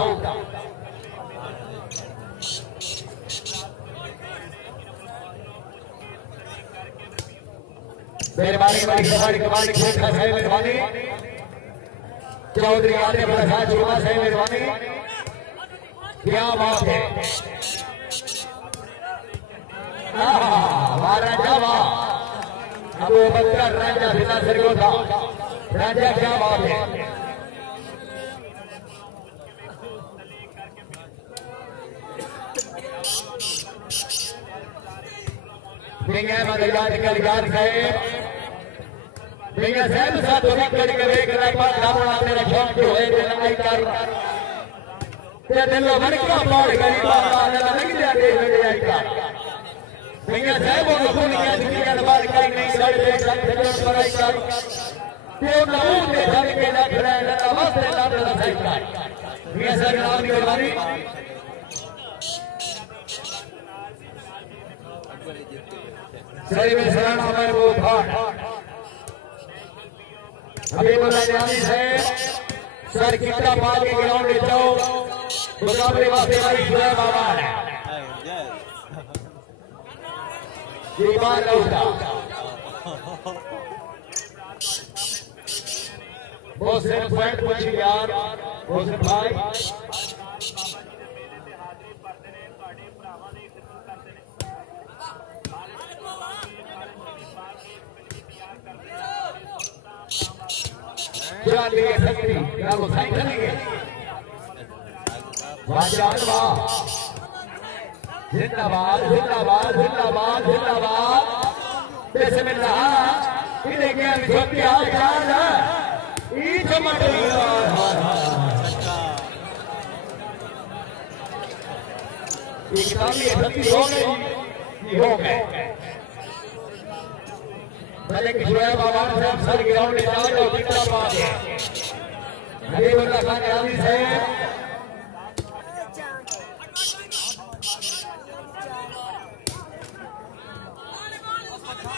मेहरबानी कमानी खेल का है मेहरबानी चौधरी आने पर साथ जुमा से मेहरबानी क्या बात है राजा वाह अब वो बच्चा राजा बिना सरगो था राजा क्या बात है याद साहेब भैया साहब साथ करके देख रहा है रावण मेरा शौक जो है लड़ाई कर ते दिल भर का पाड़ गरीब लग गया देश में लड़ाई कर भैया साहब को दुनिया दुनिया बात कर नहीं लड़ते जगत बड़ाई कर ते नाम दे धर के रख रहा है आवाज से लाड रहा है भैया साहब नाम की मेहरबानी सही में सराहना हमारे वो भाग अभी बोला जानी है सर कितना पाल के ग्राउंड ले जाओ मुकाबले वास्ते भाई जुआ बाबा है ये बात लौटा बहुत से पॉइंट पूछी यार बहुत से भाई क्या लिए सकती क्या वो साइड चलेंगे जिंदाबाद जिंदाबाद जिंदाबाद जिंदाबाद बिस्मिल्लाह इन्हें क्या विश्वती हाल याद है ई चमक ये किताब ये सती हो गए भले कि शुएब बाबा साहब सर ग्राउंड में जाओ तो कितना बात है हबीबुल्लाह खान गाजी से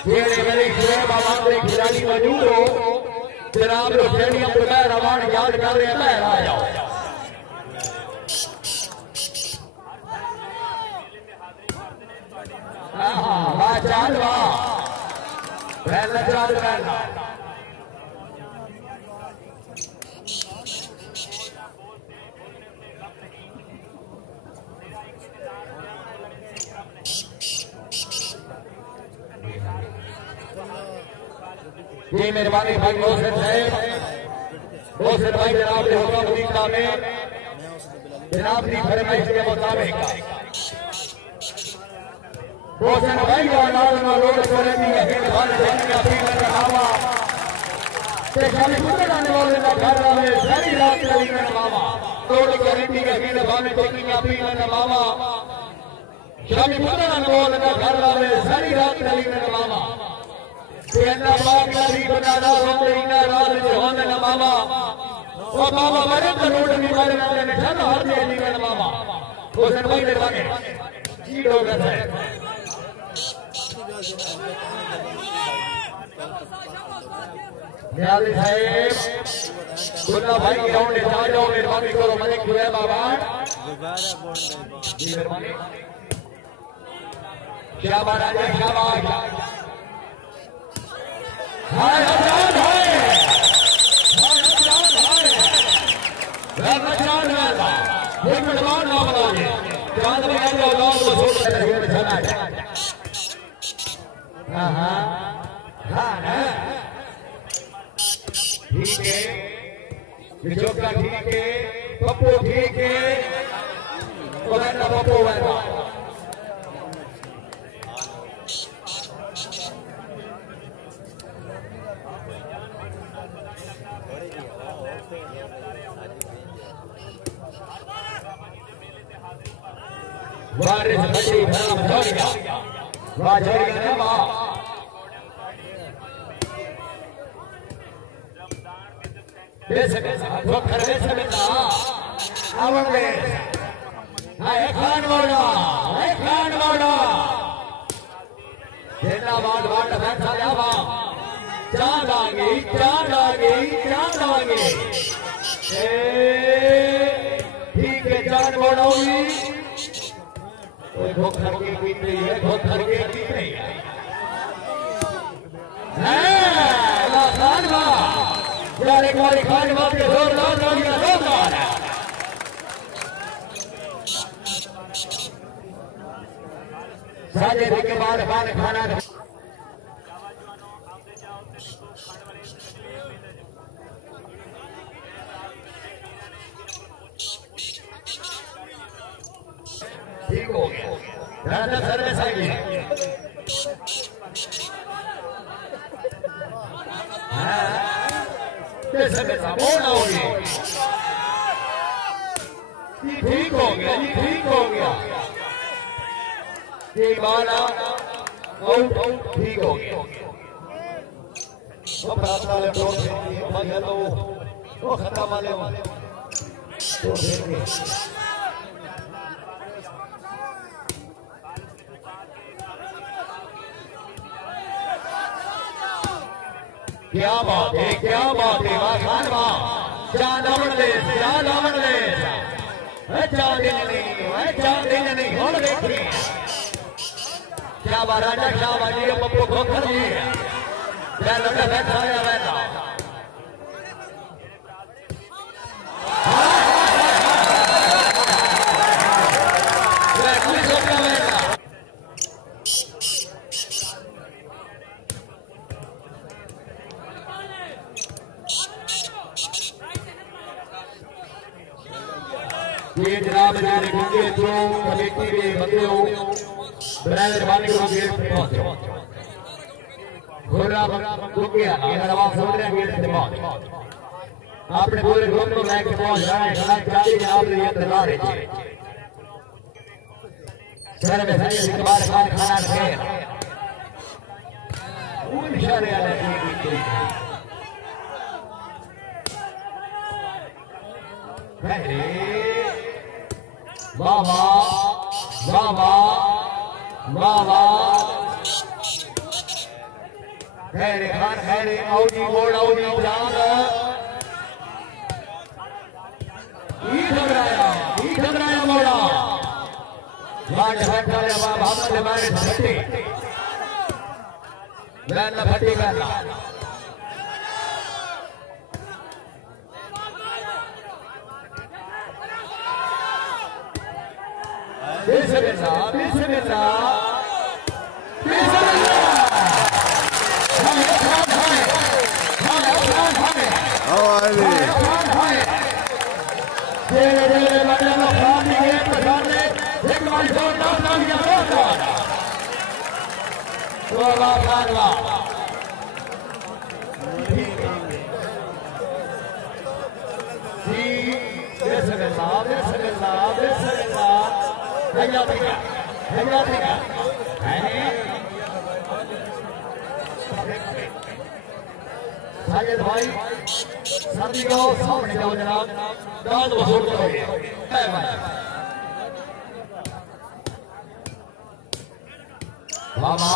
ये मेरे शुएब बाबा के खिलाड़ी मौजूद हो जनाब जो स्टेडियम पर मैं रवान याद कर रहे हैं मैं आ जाओ वाह चाल वाह पहला चाल पहला जी मेहरबानी भाई मोहसिन साहब मोहसिन भाई जनाब ने हुक्म दिया में जनाब की फरमाइश के मुताबिक Bosan भाई का नाल में लोड करे दी है कि बाल देखने अपनी का हवा ते खाली पूरे जाने वाले का घर वाले सारी रात चली गए मामा लोड करे दी है कि बाल देखने अपनी का मामा शामी पूरे जाने वाले का घर वाले सारी रात चली गए मामा ते अन्ना बाग नदी बनाना होते इना रात जो होने ना मामा ओ मामा मरे तो रोड नहीं मारे ना ने ठंडा हाथ में नहीं गए मामा बोसन भाई ने मांगे जी लोग है न्यायाधीश साहब गुल्ला भाई ग्राउंड में आ जाओ मेहरबानी करो मलिक हुए बाबा जी मेहरबानी क्या बात है क्या बात हाय आजाद हाय आजाद वाला एक मिनट नाम बता दे चांद में आ जाओ नाम को छोड़ कर चला है हां हां हां ना ठीक है विजोका ठीक है पप्पू ठीक है और ना पप्पू वाला वारिस बड़ी धर्म जोड़िया वाह जोड़िया ने वाह बेस वो खरवे से बेटा आवन में हाय खान मोड़ा जिंदाबाद वाट बैठा जावा चांद आ गई ठीक है चांद मोड़ा हुई घोखर के बीत रही है खान यार एक बार खान के जोरदार साजे के बाद खाना ठीक हो गया सर्विस आएगी ठीक हो गया ये बाला आउट ठीक हो गया वो प्रार्थना वाले वो खत्म वाले क्या बात है वाह खान वाह चांद आवन ले चांद नहीं और देखिए क्या बात राजा क्या बात ये पप्पू खोखर जी क्या लड़का बैठा ये जनाब मेरे गुंगे तो कमेटी के बंदे हो मेहरबानी करो गेट पे पहुंचो घोड़ा गुंगे ये नवाब समझ गेट पे पहुंच आपने पूरे ग्रुप को लेके पहुंच रहा है खाना चाली जनाब ये इंतजार है शहर में सही के बाद खाना खेल उन इशारे वाले बाबा खैरे खान खैरे औजी बोल औजी जान घबराया मोड़ा बाट बैठा रे बाबा हमने मारे फटी मैं फटी करना साजिद भाई सर्दी को सामने जाओ जनाब, दाद वसूल करोगे। बाबा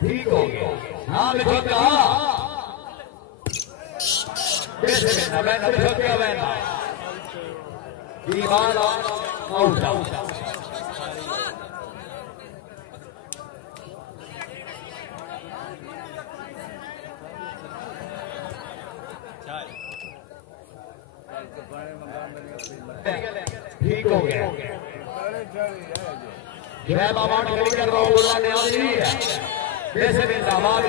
ठीक हो गया। हाँ लिखो कहा दीवार ठीक हो गया। जय बाबा गली कर रहा हूँ बुलाने वाली है जैसे भी दबाव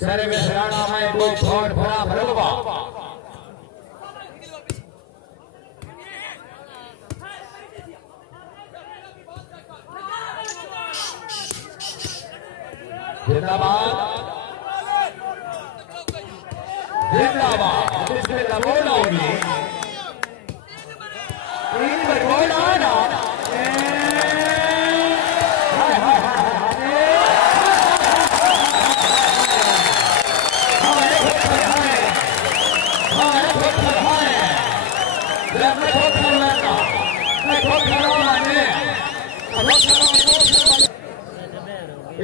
सर में सराना में कोई छोड़ भरा भरवा जिंदाबाद जिंदाबाद इसमें बोल होगी तीन पर बोल आना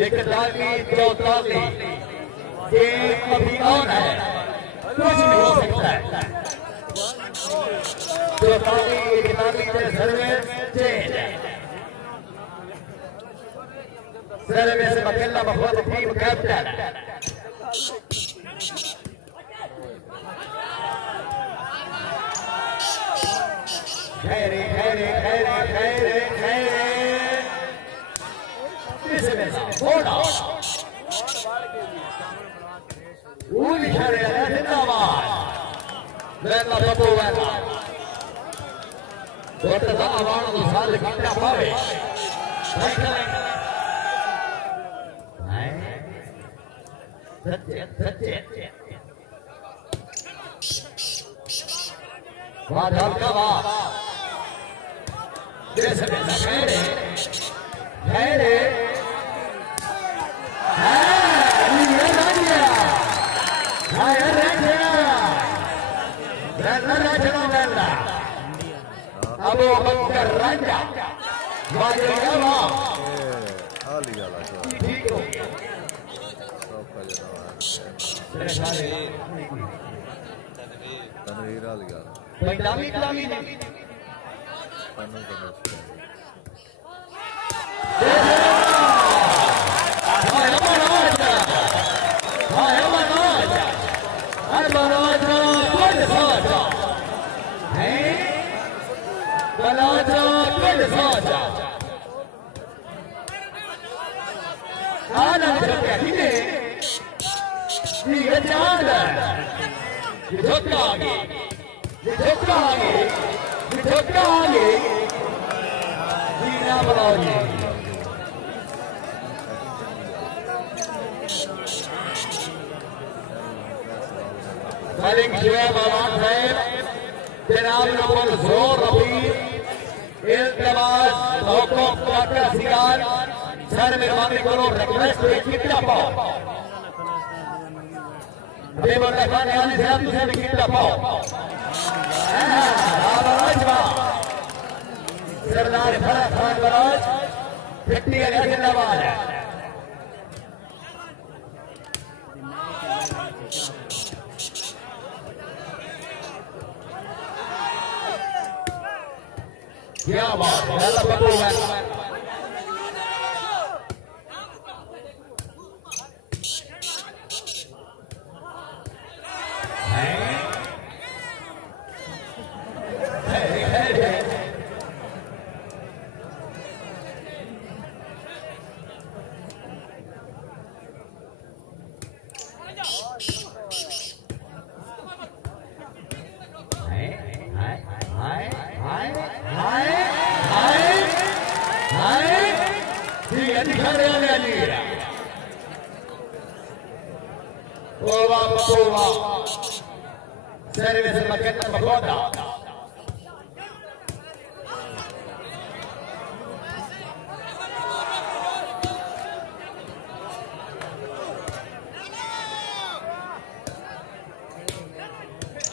एक ताली दो ताली गेम अभी और है कुछ भी हो सकता है। दो ताली एक ताली से सर्विस चेंज सर्विस अकेला बहुत team captain Khaire Khaire Khaire Khaire Khaire Hold जिंदाबाद वेला प्रभु वेला दौड़ता आवाज तो साल कितना पावे सच्चे सच्चे वाह ढलका वाह जैसे Khaire Khaire Abu Bakar Raja Wajibama ठीक हो गया तनवीर आलिया पंजाबी कलामी मलिक शुएब अमान साहब जनाब नवल जोर रफी इल्तमास हुकुम डॉक्टर सियार सर मेहरबानी करो रिक्वेस्ट कितना पाओ अभी बोलता खान यानी से आप तुझे कितना पाओ सरदार फरा खान बराज फिटनी अलिया जिंदाबाद है क्या बात है अल्लाह कबूल है prova service makin berkoda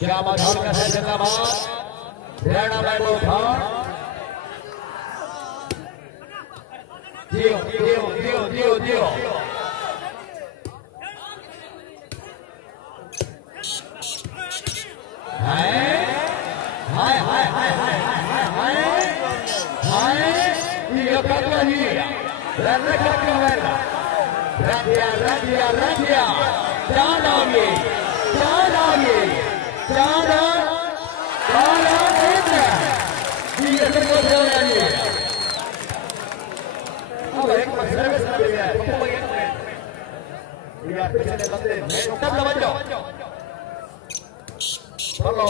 क्या मधार का है जिंदाबाद हरियाणा बैठो था दियो दियो दियो दियो दियो हाय हाय हाय हाय हाय हाय हाय हाय ये कटवा ही रन कटवा है रजिया जान आगे जाना देता ये सब कुछ हो रहा है अब एक मसला में सब है ये पीछे से बंदे तब लग जाओ बोलो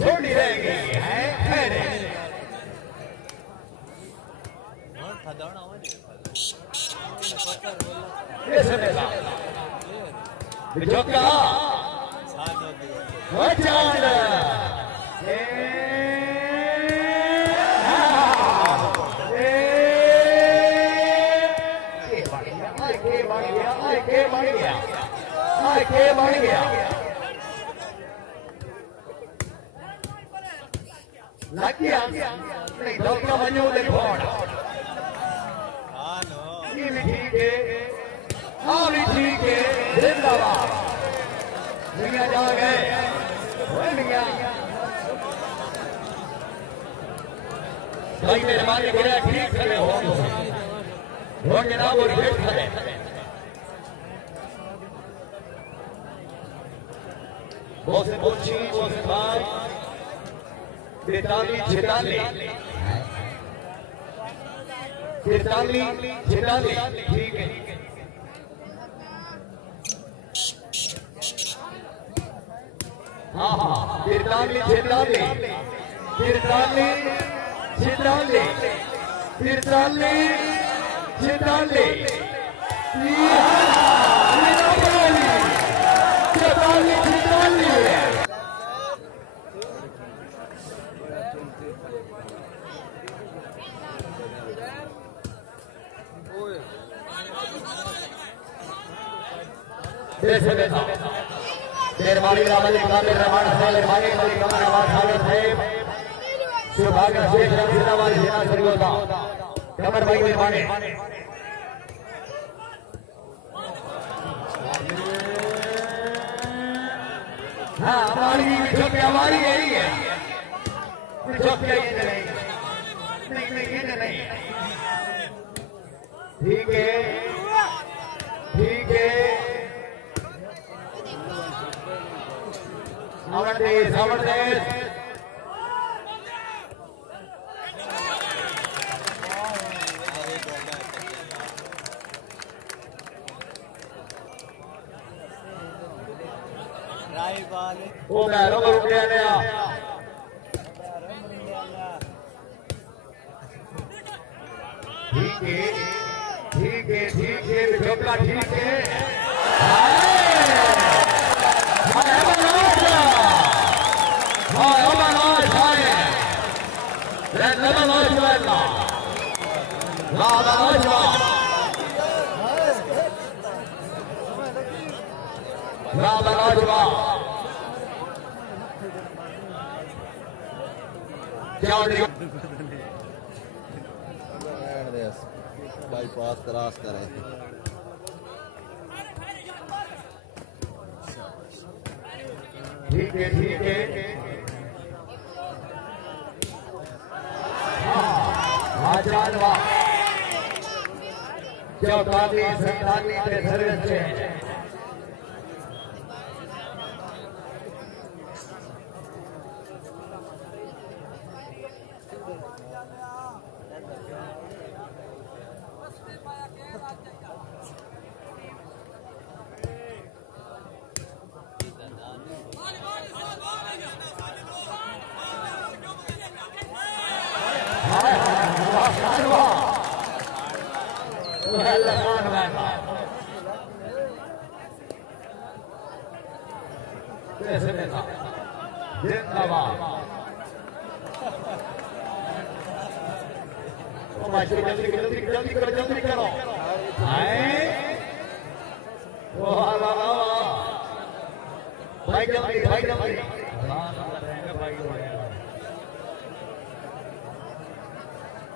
छोटी रहेगी बढ़ गया लगिया नहीं धोखा बनो देखो ये भी ठीक है हाँ भी ठीक है जिंदाबाद मियां जा गए मियां भाई मेरे मालिक गिरा ठीक खड़े हो जनाब और फिर खड़े बहुत से बोची बहुत से भाई 43 ठीक है हाँ हाँ 43 निर्माणी रावल कामिल रमण साल निर्माणी मलिक कामिल रमण सागर साहेब सुभाग्य शेख जिंदाबाद जिला सरगोदा कमर भाई निर्माणी हाँ हमारी चौकी हमारी यही है चौकी नहीं ठीक है Awardees. वो बैरों को रुक गया नया ठीक है विठोका ठीक है बाईपास क्रॉस करें ठीक है जानवा 44 47 पे सर्विस है लखान बैठा कैसे बैठा जिंदाबाद जल्दी करो भाई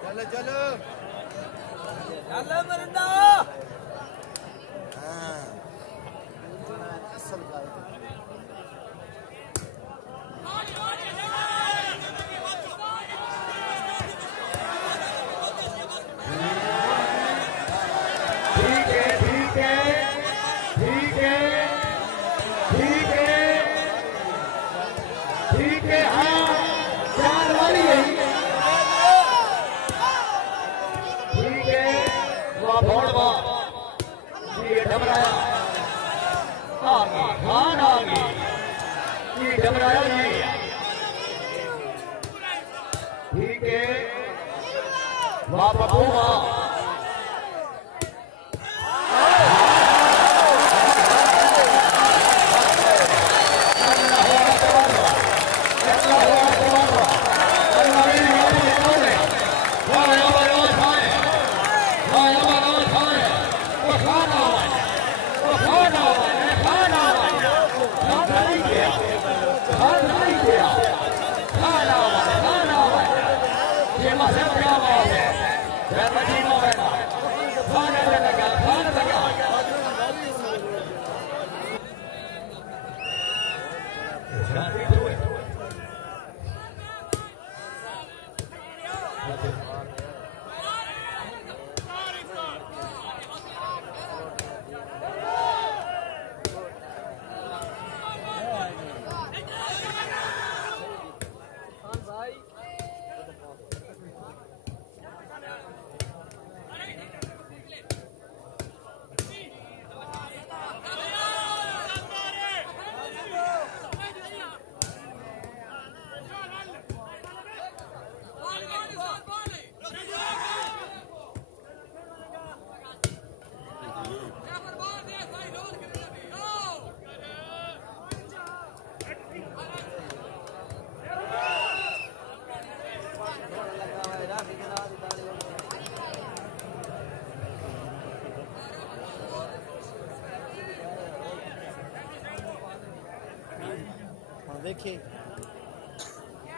जल्दी चलो मरना घबराया नहीं ठीक है वापस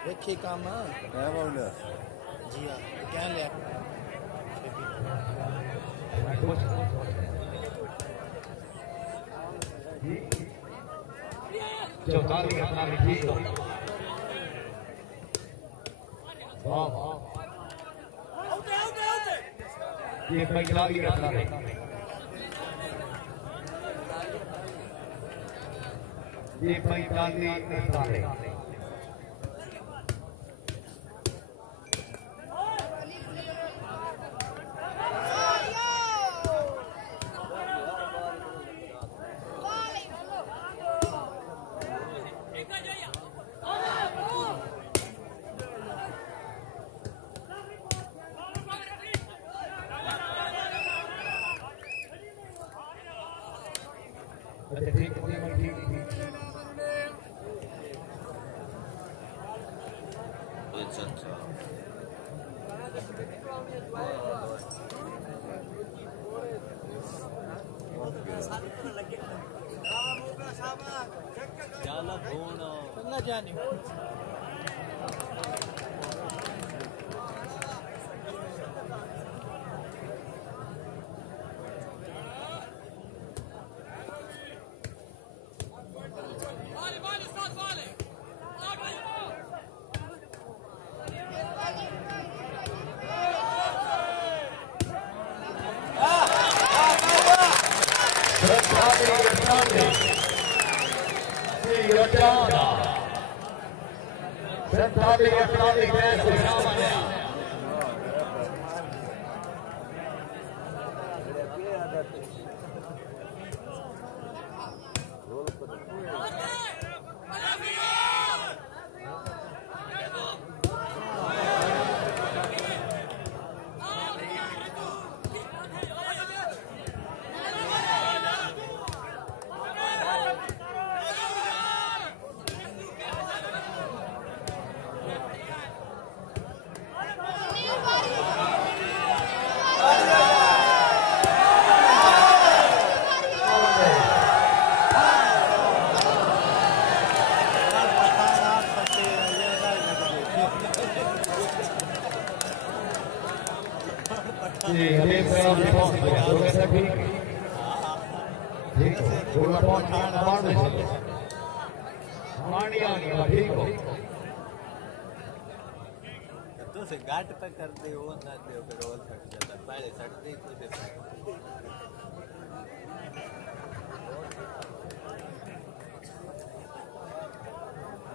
देखिए काम क्या बोल जी हाँ क्या लिया चौताली अपना लिखी ये 45 अपना ये 45 जानी ठीक हो पूरा पहुंच में से मांडिया नहीं ठीक हो तो से गाट पे कर दे वो ना दे फिर रोल फट जाता पहले सट दे तो दे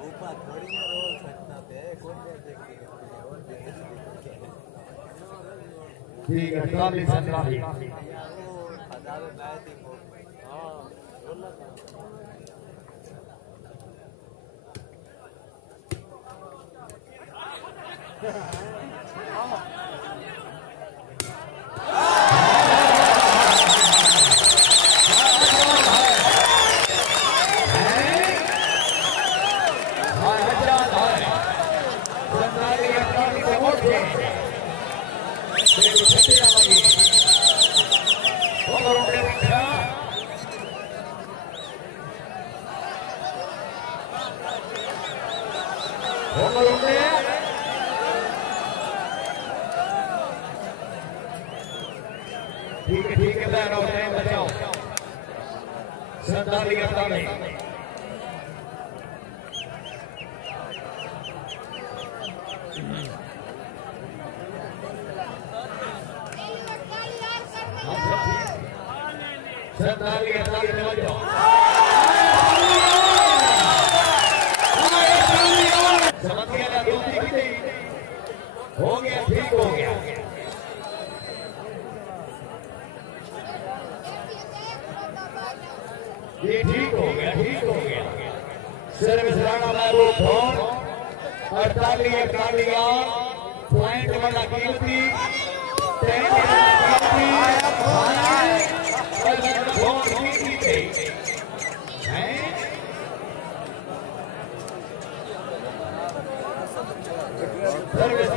ऊपर थोड़ी ना रोल फटना पे कौन दे देखती है और ठीक है ट्रॉली संभाली पता है मैं थी हां रोल ठीक है बैठ आओ टाइम बचाओ संताली करता नहीं संताली करता नहीं बचाओ समझ गया ना दूसरी कितनी हो गया ठीक हो गया ये ठीक हो गया सर्विस राणा महबूब फोन 48 पॉइंट वाला कीमती सर्विस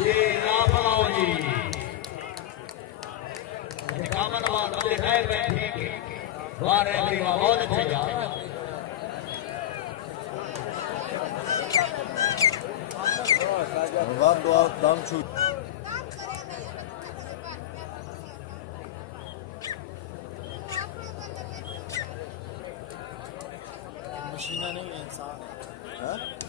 जी लापरवाह जी कामनवाद अपने खैर में ठीक है वाह बहुत अच्छे यार दाम छूट मशीना नहीं है इंसान है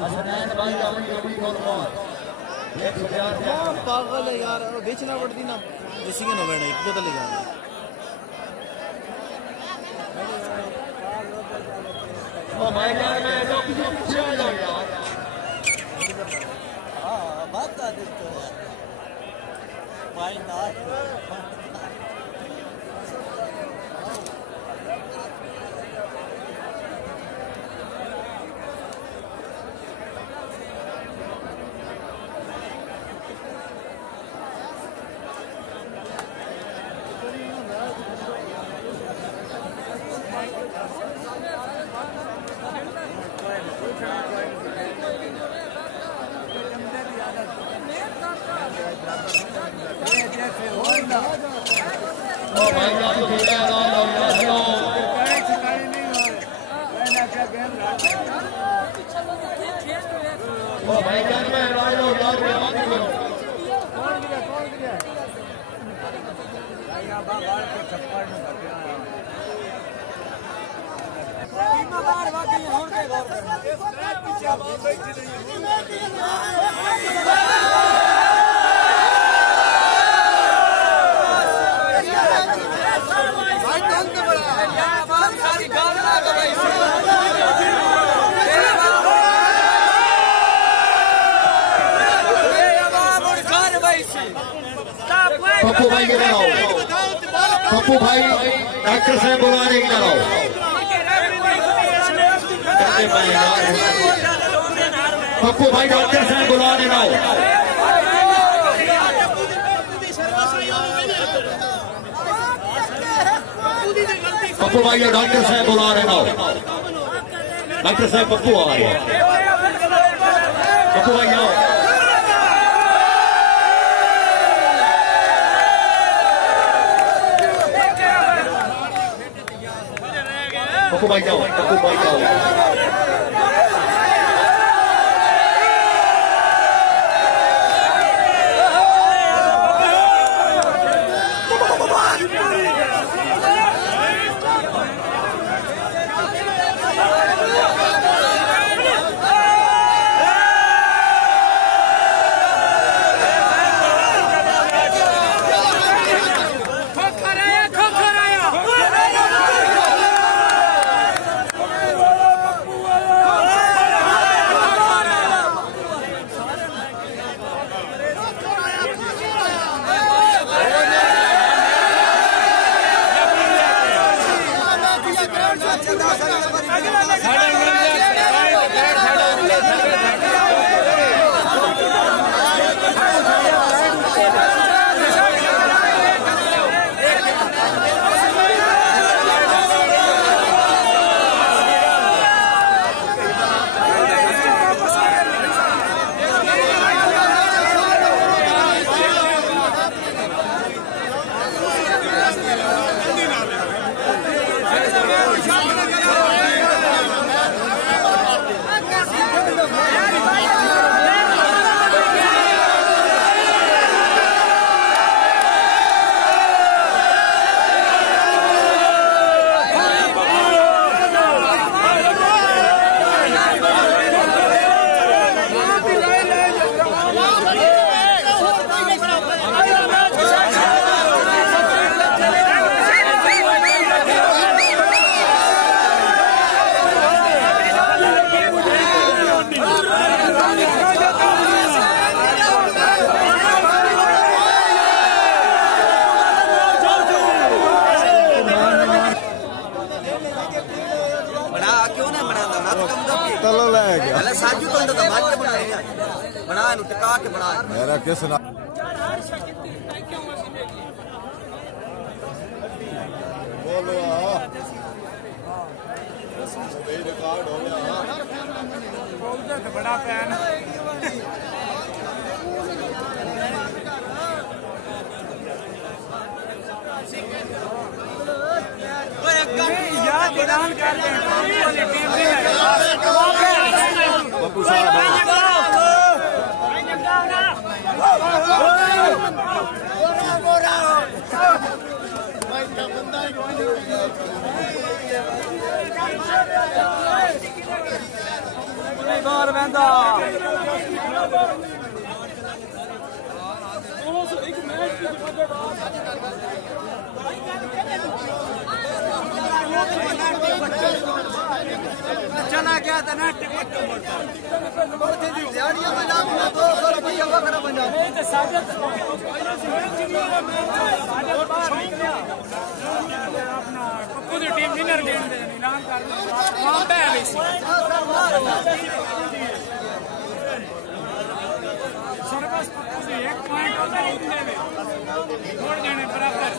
हसनैन भाई अपनी कभी कुर्बान पागल है यार, बेचना पड़ती ना किसी के नवे नहीं तो ले जाना। ओ भाई यार मैं लोग पीछे आ जाओ यार। हां बात आ दे तो यार भाई ना पप्पू भाई के आओ, पप्पू भाई डॉक्टर साहब बुलाने के आओ। पप्पू भाई डॉक्टर साहब बुलाने आओ। पप्पू भाई डॉक्टर साहब बुलाने आओ। डॉक्टर साहब पप्पू आ रहे हैं। पप्पू भाई आओ। पप्पू भाई जाओ, पप्पू भाई जाओ। मेरा किस बोलो रिकॉर्ड हो गया बड़ा फैन याद ऐलान कर दें टीम पप्पू साहब गौर आंदा चला गया था ना टिकट दिहाड़ियां बना 200 रुपया बकरा बना अपना पूरी टीम विनर गेम दे ऐलान कर वहां पे है सर्वस पूरी 1 पॉइंट होता है इतने में छोड़ देने बराबर